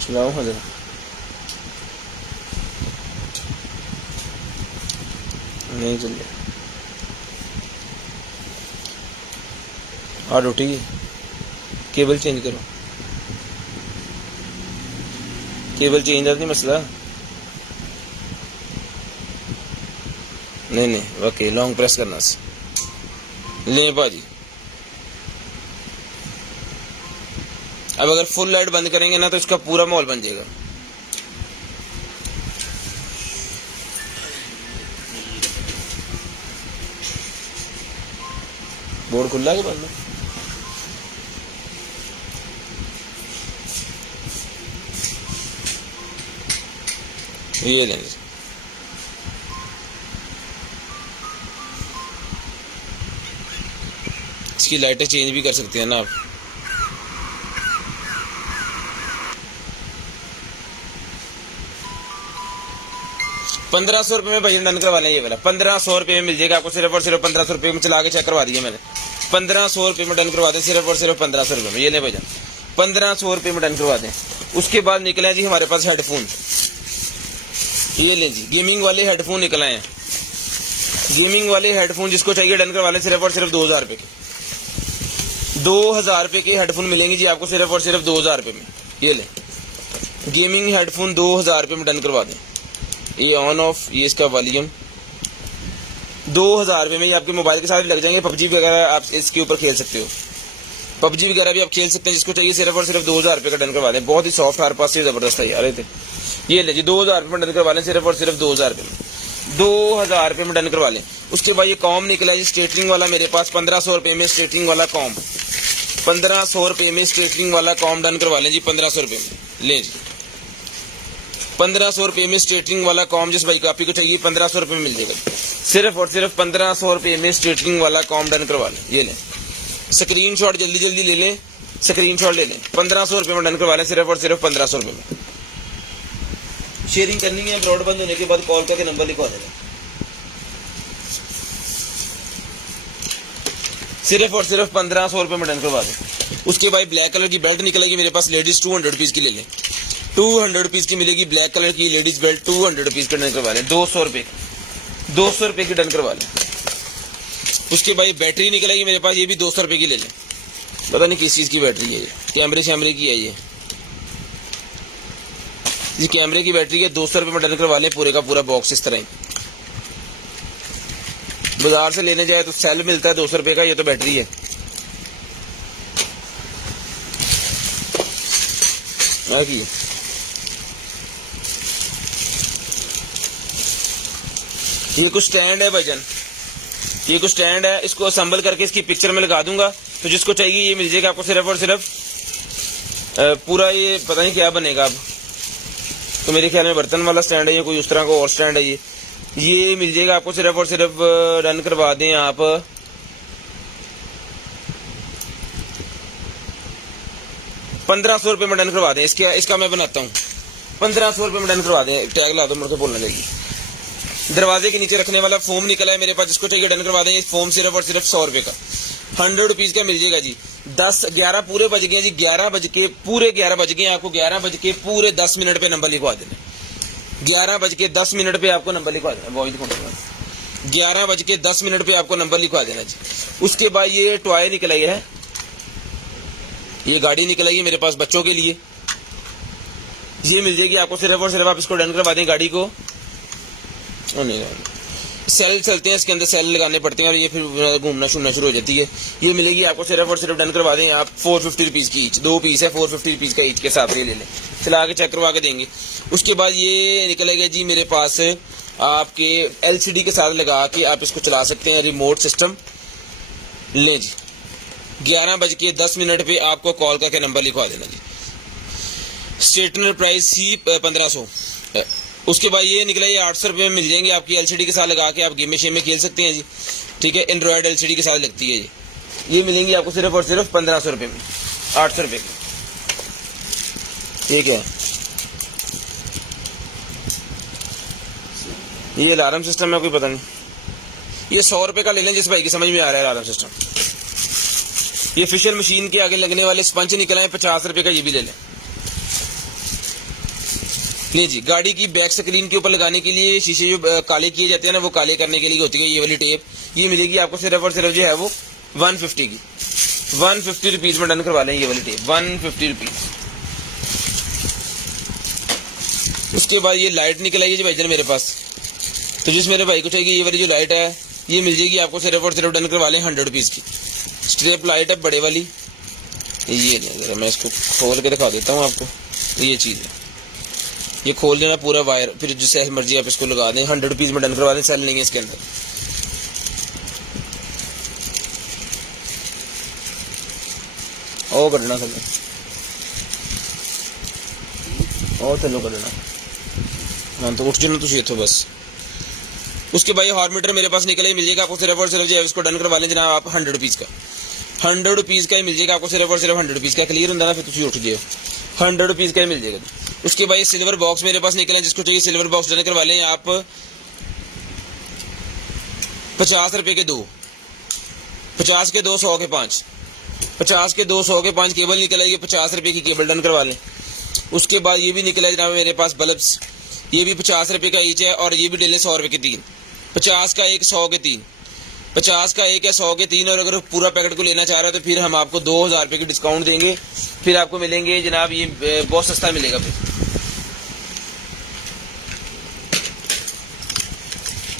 चलाओ हाँ जरा, नहीं चल रहा। और उठी केबल चेंज करो, केबल चेंज नहीं मसला। नहीं ओके, लॉन्ग प्रेस करना से ले भाजी। अब अगर फुल लाइट बंद करेंगे ना तो इसका पूरा माहौल बन जाएगा। बोर्ड खुला है बंद? ये लें, इसकी लाइटें चेंज भी कर सकते हैं ना आप। ₹1500 में भाई डन करवा लें ये वाला। ₹1500 में मिल जाएगा आपको, सिर्फ और सिर्फ ₹1500 में चला के चेक करवा दिया मैंने। ₹1500 में डन करवा दें, सिर्फ और सिर्फ ₹1500 में। ये ले भैया, ₹1500 में डन करवा दें। उसके बाद निकले जी हमारे पास हेडफोन। ये लें जी, गेमिंग वाले हेडफोन निकल आए हैं। गेमिंग वाले हेडफोन जिसको चाहिए डन करवा लें, सिर्फ और सिर्फ ₹2000 के। ₹2000 के हेडफोन मिलेंगे जी आपको, सिर्फ और सिर्फ ₹2000 में। ये लें, गेमिंग हेडफोन ₹2000 में डन करवा दें। ये ऑन ऑफ, ये इसका वॉल्यूम। ₹2000 में ये आपके मोबाइल के साथ भी लग जाएंगे। पबजी वगैरह आप इसके ऊपर खेल सकते हो, पबजी वगैरह भी आप खेल सकते हैं। जिसको चाहिए सिर्फ और सिर्फ ₹2000 का डन करवा दें। बहुत ही सॉफ्ट, हर पास से जबरदस्त है यार। ये ले जी, ₹2000 में डन करवा लें, सिर्फ और सिर्फ ₹2000 में। ₹2000 में डन करवा लें। उसके बाद ये कॉम निकला है जी स्ट्रेटनिंग वाला मेरे पास, ₹1500 में स्ट्रेटनिंग वाला कॉम। ₹1500 में स्ट्रेटनिंग वाला कॉम डन करवा लें जी, ₹1500 में। ले जी, ₹1500 में स्ट्रेटनिंग वाला कॉम जिस भाई कापी को चाहिए ₹1500 में मिल जाएगा। सिर्फ और सिर्फ ₹1500 में स्ट्रेटनिंग वाला कॉम डन करवा लें। ये लें, स्क्रीनशॉट जल्दी जल्दी ले लें, स्क्रीनशॉट ले लें। ₹1500 में डन करवा लें, सिर्फ और सिर्फ ₹1500 में। शेयरिंग करनी है, ब्रॉड बंद होने के बाद कॉल करके नंबर लिखवा देना। सिर्फ और सिर्फ ₹1500 में डन करवा दें। उसके बाद ब्लैक कलर की बेल्ट निकलेगी मेरे पास, लेडीज ₹200 की ले लें। ₹200 की मिलेगी ब्लैक कलर की लेडीज बेल्ट, ₹200 का डन करवा लें। ₹200 की डन करवा लें। उसके बाद बैटरी निकलेगी मेरे पास, ये भी ₹200 की ले लें। पता नहीं किस चीज़ की बैटरी है, ये कैमरे शैमरे की है। ये कैमरे की बैटरी है, ₹200 में डन करवा लें। पूरे का पूरा बॉक्स इस तरह ही। बाजार से लेने जाए तो सेल मिलता है ₹200 का, ये तो बैटरी है। ये कुछ स्टैंड है भाईजान, ये कुछ स्टैंड है। इसको असेंबल करके इसकी पिक्चर में लगा दूंगा, तो जिसको चाहिए ये मिल जाएगा आपको। सिर्फ और सिर्फ पूरा ये पता नहीं क्या बनेगा अब, तो मेरे ख्याल में बर्तन वाला स्टैंड है या कोई उस तरह का और स्टैंड है। ये मिल जाएगा आपको। सिर्फ और सिर्फ डन करवा दें आप ₹1500 में डन करवा दें। इसका मैं बनाता हूँ, ₹1500 में डन करवा दें। टैग ला दो, मुझे बोलने लगी। दरवाजे के नीचे रखने वाला फोम निकला है मेरे पास, जिसको चाहिए डन करवा दें। ये फोम सिर्फ और सिर्फ ₹100 का, ₹100 का मिल जाएगा जी। 11 पूरे बज गए जी, 11 बज के पूरे 11 बज गए। आपको 11 बज के पूरे 10 मिनट पे नंबर लिखवा देना। 11 बज के 10 मिनट पे आपको नंबर लिखवा देना। 11 बज के 10 मिनट पे आपको नंबर लिखवा देना जी। उसके बाद ये टॉय निकल आई है, ये गाड़ी निकल आई है मेरे पास बच्चों के लिए। ये मिल जाएगी आपको। सिर्फ और सिर्फ आप इसको डन करवा दें गाड़ी को। सेल चलते हैं इसके अंदर, सेल लगाने पड़ते हैं और ये फिर घूमना शुरू हो जाती है। ये मिलेगी आपको। सिर्फ और सिर्फ डन करवा दें आप। ₹450 की ईच, 2 पीस है, ₹450 का ईच के हिसाब से ले लें। चला के चेक करवा के देंगे। उसके बाद ये निकलेगा जी मेरे पास आपके LCD के साथ लगा के आप इसको चला सकते हैं, रिमोट सिस्टम। लें जी, 11 बज के 10 मिनट पे आपको कॉल करके नंबर लिखवा देना जी। स्टेटनर प्राइस ही 1500। उसके बाद ये निकला, ये ₹800 में मिल जाएंगे आपकी। LCD के साथ लगा के आप गेम में खेल सकते हैं जी। ठीक है, एंड्रॉयड LCD के साथ लगती है ये मिलेंगी आपको सिर्फ और सिर्फ ₹1500 में, ₹800 की। ठीक है, ये अलार्म सिस्टम है, कोई पता नहीं। ये 100 रुपए का ले लें जिस भाई की समझ में आ रहा है अलार्म सिस्टम। ये फिशर मशीन के आगे लगने वाले स्पंज निकल आए 50 रुपए का, ये भी ले लें। नहीं जी, गाड़ी की बैक स्क्रीन के ऊपर लगाने के लिए शीशे जो काले किए जाते हैं ना, वो काले करने के लिए होती है ये वाली टेप। ये मिलेगी आपको सिर्फ और सिर्फ जो है वो 150 की, 150 रुपीज में डन करवा लें ये वाली टेप, 150 रुपीज। उसके बाद ये लाइट निकल आई है जी भाईजान मेरे पास, तो जिस मेरे भाई को चाहिए ये वाली जो लाइट है ये मिल जाएगी आपको सिर्फ और सिर्फ डन करवा लें 100 रुपीज की। स्ट्रेप लाइट है बड़े वाली, ये नहीं, जरा मैं इसको खोल के दिखा देता हूँ आपको। ये चीज़ है, ये खोल देना पूरा वायर, फिर जिससे मर्जी आप इसको लगा दें, 100 रुपीज में डन करवा दें, सेल नहीं है इसके अंदर। और करना थलो, और थलो करना, हाँ तो उठ जाना तुम इतो बस। उसके बाद हार्मीटर मेरे पास निकले मिल जाएगा आपको सिर्फ और सिर्फ जो है इसको डन करवा लें जनाब आप 100 रुपीज का, 100 रुपीज का ही मिल जाएगा आपको सिर्फ और सिर्फ 100 रुपीज का। क्लियर होता ना, फिर तुम उठ जाओ, 100 रुपीज का ही मिल जाएगा। उसके बाद ये सिल्वर बॉक्स मेरे पास निकले, जिसको चाहिए सिल्वर बॉक्स डन करवा लें आप 50 रुपए के 2, 50 के 2, 100 के 5, 50 के 2, 100 के 5 केबल निकल आएगी, 50 रुपए की केबल डन करवा लें। उसके बाद ये भी निकला जनाब मेरे पास बल्ब्स, ये भी 50 रुपए का ईच है, और ये भी डेले 100 रुपए के 3, 50 का 1, 100 के 3, 50 का 1 है, 100 के 3। और अगर पूरा पैकेट को लेना चाह रहे हो तो फिर हम आपको 2000 रुपए की डिस्काउंट देंगे, फिर आपको मिलेंगे जनाब ये बहुत सस्ता मिलेगा। फिर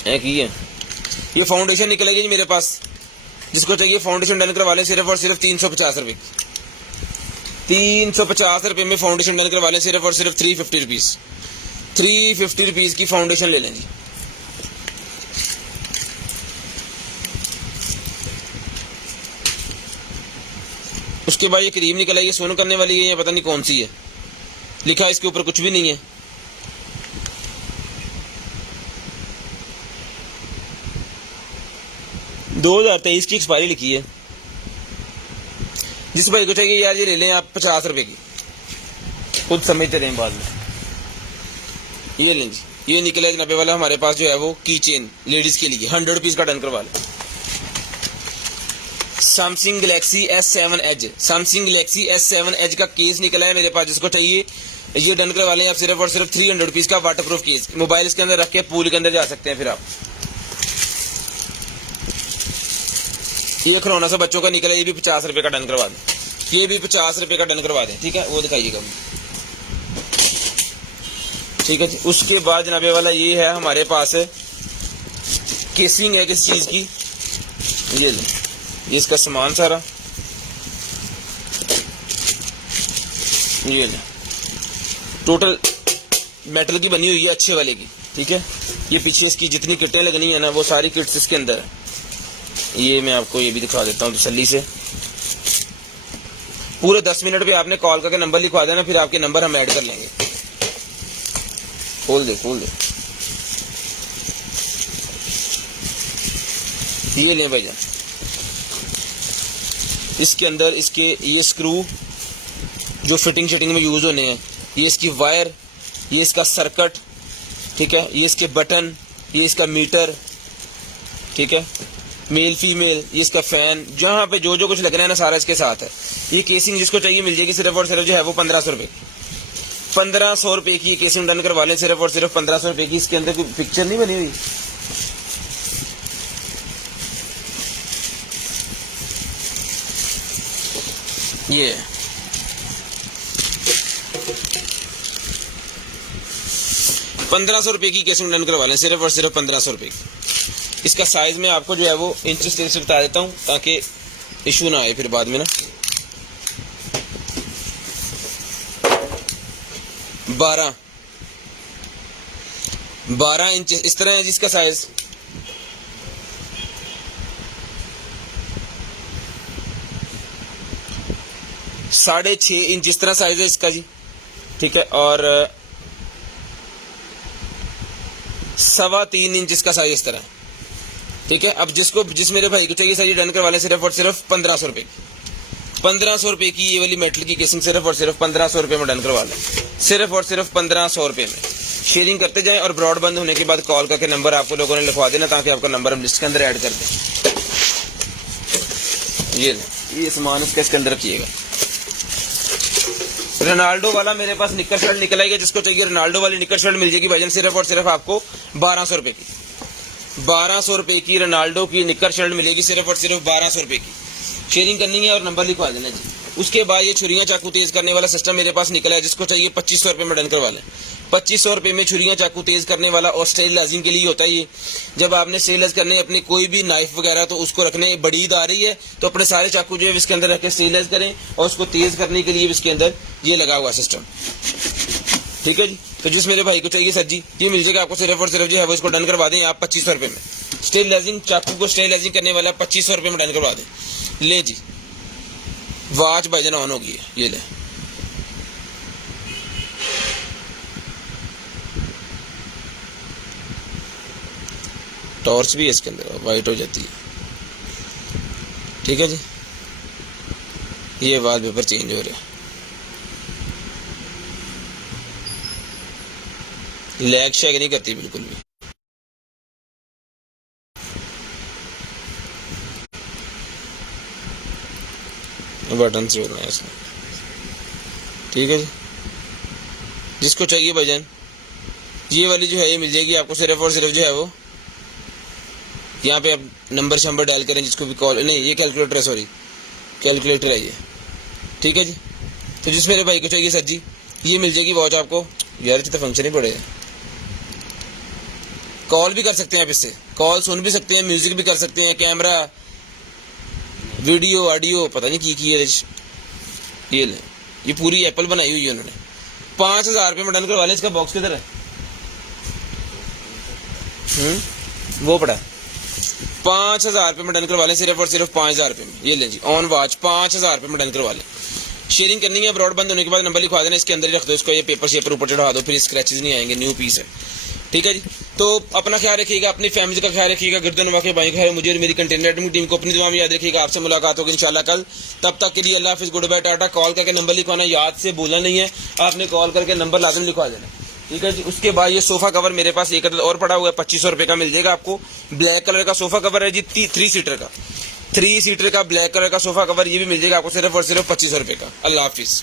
एक ही है, ये फाउंडेशन निकलेगी जी मेरे पास, जिसको चाहिए फाउंडेशन डन करवा लें सिर्फ और सिर्फ 350 रुपए, 350 रुपए में फाउंडेशन डन करवा लें सिर्फ और सिर्फ 350 रुपीज, 350 रुपीज की फाउंडेशन ले लें जी। उसके बाद ये क्रीम निकल आई, ये सोन करने वाली है, ये पता नहीं कौन सी है, लिखा है इसके ऊपर कुछ भी नहीं है। दो 2023 की एक्सपायरी लिखी है। जिस भाई को चाहिए यार ये ले लें आप 50 रुपए की, खुद समझते रहें बाद में। ये लें जी, ये निकला 90 वाला हमारे पास जो है वो की चेन लेडीज के लिए 100 रुपीज का डन करवा लें। Samsung Galaxy S7 edge, Samsung Galaxy S7 edge का केस निकला है मेरे पास, जिसको चाहिए ये डन करवा लें आप सिर्फ और सिर्फ 300 रुपीज का वाटरप्रूफ केस। मोबाइल इसके अंदर रख के पूल के अंदर जा सकते हैं फिर आप। ये खिलौना सा बच्चों का निकला, ये भी 50 रुपए का डन करवा दें, ये भी 50 रुपए का डन करवा दें, ठीक है, वो दिखाइएगा, ठीक है जी। उसके बाद जनाबे वाला ये है हमारे पास केसिंग है किस चीज की, ये ले, ये इसका सामान सारा, ये ले, टोटल मेटल की बनी हुई है अच्छे वाले की, ठीक है। ये पीछे इसकी जितनी किटें लगनी है ना वो सारी किट्स इसके अंदर है। ये मैं आपको ये भी दिखा देता हूँ तसल्ली से। पूरे 10 मिनट पे आपने कॉल करके नंबर लिखवा देना, फिर आपके नंबर हम ऐड कर लेंगे। खोल दे, खोल दे, ये लें भाईजान, इसके अंदर इसके ये स्क्रू जो फिटिंग शिटिंग में यूज होने हैं, ये इसकी वायर, ये इसका सर्किट, ठीक है, ये इसके बटन, ये इसका मीटर, ठीक है, मेल फीमेल, ये इसका फैन, जहां पे जो जो कुछ लग रहा है ना सारा इसके साथ है। ये केसिंग जिसको चाहिए मिल जाएगी सिर्फ और सिर्फ जो है वो 1500 रुपए, 1500 रुपए की केसिंग डन करवा लें सिर्फ और सिर्फ 1500 रुपए की। इसके अंदर कोई पिक्चर नहीं बनी हुई, ये 1500 रुपए की केसिंग डन करवा लें सिर्फ और सिर्फ 1500 रुपए की। इसका साइज में आपको जो है वो इंचेस से बता देता हूं ताकि इशू ना आए फिर बाद में ना। 12 इंच इस तरह है जिसका साइज, साढ़े 6 इंच इस तरह साइज है इसका जी, ठीक है, और 3.25 इंच इसका साइज इस तरह, ठीक है। अब जिस मेरे भाई को चाहिए सर ये डन करवा लें सिर्फ और सिर्फ 1500 रुपए की, 1500 रुपए की ये वाली मेटल की केसिंग सिर्फ और सिर्फ 1500 रुपए में डन करवा लें, सिर्फ और सिर्फ 1500 रुपए में। शेयरिंग करते जाएं और ब्रॉड बंद होने के बाद कॉल करके नंबर आपको लोगों ने लिखवा देना ताकि आपका नंबर हम लिस्ट के अंदर ऐड कर दें। ये सामान इसके अंदर रखिएगा। रोनाल्डो वाला मेरे पास निक्कर शर्ट निकल आएगा, जिसको चाहिए रोनाल्डो वाली निक्कर शर्ट मिल जाएगी भाईजान सिर्फ और सिर्फ आपको 1200 रुपए की। 1200 रुपए की रोनाल्डो की निक्कर शर्ट मिलेगी सिर्फ और सिर्फ 1200 रुपए की। शेयरिंग करनी है और नंबर लिखवा देना जी। उसके बाद ये छुरियां चाकू तेज करने वाला सिस्टम मेरे पास निकला है, जिसको चाहिए 2500 रुपए में डन करवा लें। 2500 रुपए में छुरियां चाकू तेज करने वाला और स्टेरिलाइजिंग के लिए होता है ये। जब आपने स्टेरिलाइज करने अपनी कोई भी नाइफ वगैरह तो उसको रखने बड़ी ईद आ रही है तो अपने सारे चाकू जो है इसके अंदर रख के स्टेरिलाइज करें और उसको तेज करने के लिए इसके अंदर ये लगा हुआ सिस्टम। ठीक है जी। तो जिस मेरे भाई को चाहिए सर जी ये मिल जाएगा आपको सिर्फ और सिर्फ जो है वो इसको डन करवा दें आप 2500 रुपए में। स्टेरिलाइजिंग चाकू को स्टेरिलाइजिंग करने वाला 2500 रुपए में डन करवा दें। ले जी वॉच भाईजान ऑन होगी है, ये ले। टॉर्च भी है इसके अंदर, वाइट हो जाती है। ठीक है जी। ये वॉलपेपर चेंज हो रहा है। लैग शैग नहीं करती बिल्कुल भी। बटन से होना है इसमें। ठीक है जी। जिसको चाहिए भाईजान ये वाली जो है ये मिल जाएगी आपको सिर्फ और सिर्फ जो है वो यहाँ पे आप नंबर शंबर डायल करें, जिसको भी कॉल नहीं ये कैलकुलेटर है, सॉरी कैलकुलेटर है ये। ठीक है जी। तो जिस मेरे भाई को चाहिए सर जी ये मिल जाएगी वॉच आपको। यार तो फंक्शन ही पड़ेगा। कॉल भी कर सकते हैं आप इससे, कॉल सुन भी सकते हैं, म्यूजिक भी कर सकते हैं, कैमरा वीडियो ऑडियो पता नहीं की है। ये ले ये पूरी एप्पल बनाई हुई है उन्होंने। 5000 रुपये में डन करवा लें। इसका बॉक्स किधर है? वो पड़ा 5000 रुपये में डन करवा लें सिर्फ और सिर्फ 5000 रुपये में। ये लें जी ऑन वॉच 5000 रुपये में डन करवा लें। शेयरिंग करनी है, ब्रॉड बंद होने के बाद नंबर लिखवा देना, इसके अंदर ही रख दो इसको। ये पेपर शेपर ऊपर चढ़ा दो, फिर स्क्रैचेस नहीं आएंगे, न्यू पीस है। ठीक है जी। तो अपना ख्याल रखिएगा, अपनी फैमिली का ख्याल रखिएगा, गर्दन वाकई भाई का है, मुझे और मेरी कंटेंट टीम को अपनी दुआ में याद रखिएगा। आपसे मुलाकात होगी इंशाल्लाह कल। तब तक के लिए अल्लाह हाफिज़, गुड बाय, टाटा। कॉल करके नंबर लिखवाना याद से बोलना नहीं है, आपने कॉल करके नंबर लाजम लिखवा देना। ठीक है जी। उसके बाद ये सोफा कवर मेरे पास एक अदद और पड़ा हुआ है, 2500 रुपये का मिल जाएगा आपको। ब्लैक कलर का सोफा कवर है जी, 3 सीटर का, 3 सीटर का ब्लैक कलर का सोफा कवर, ये भी मिल जाएगा आपको सिर्फ और सिर्फ 2500 रुपये का। अल्लाह हाफिज़।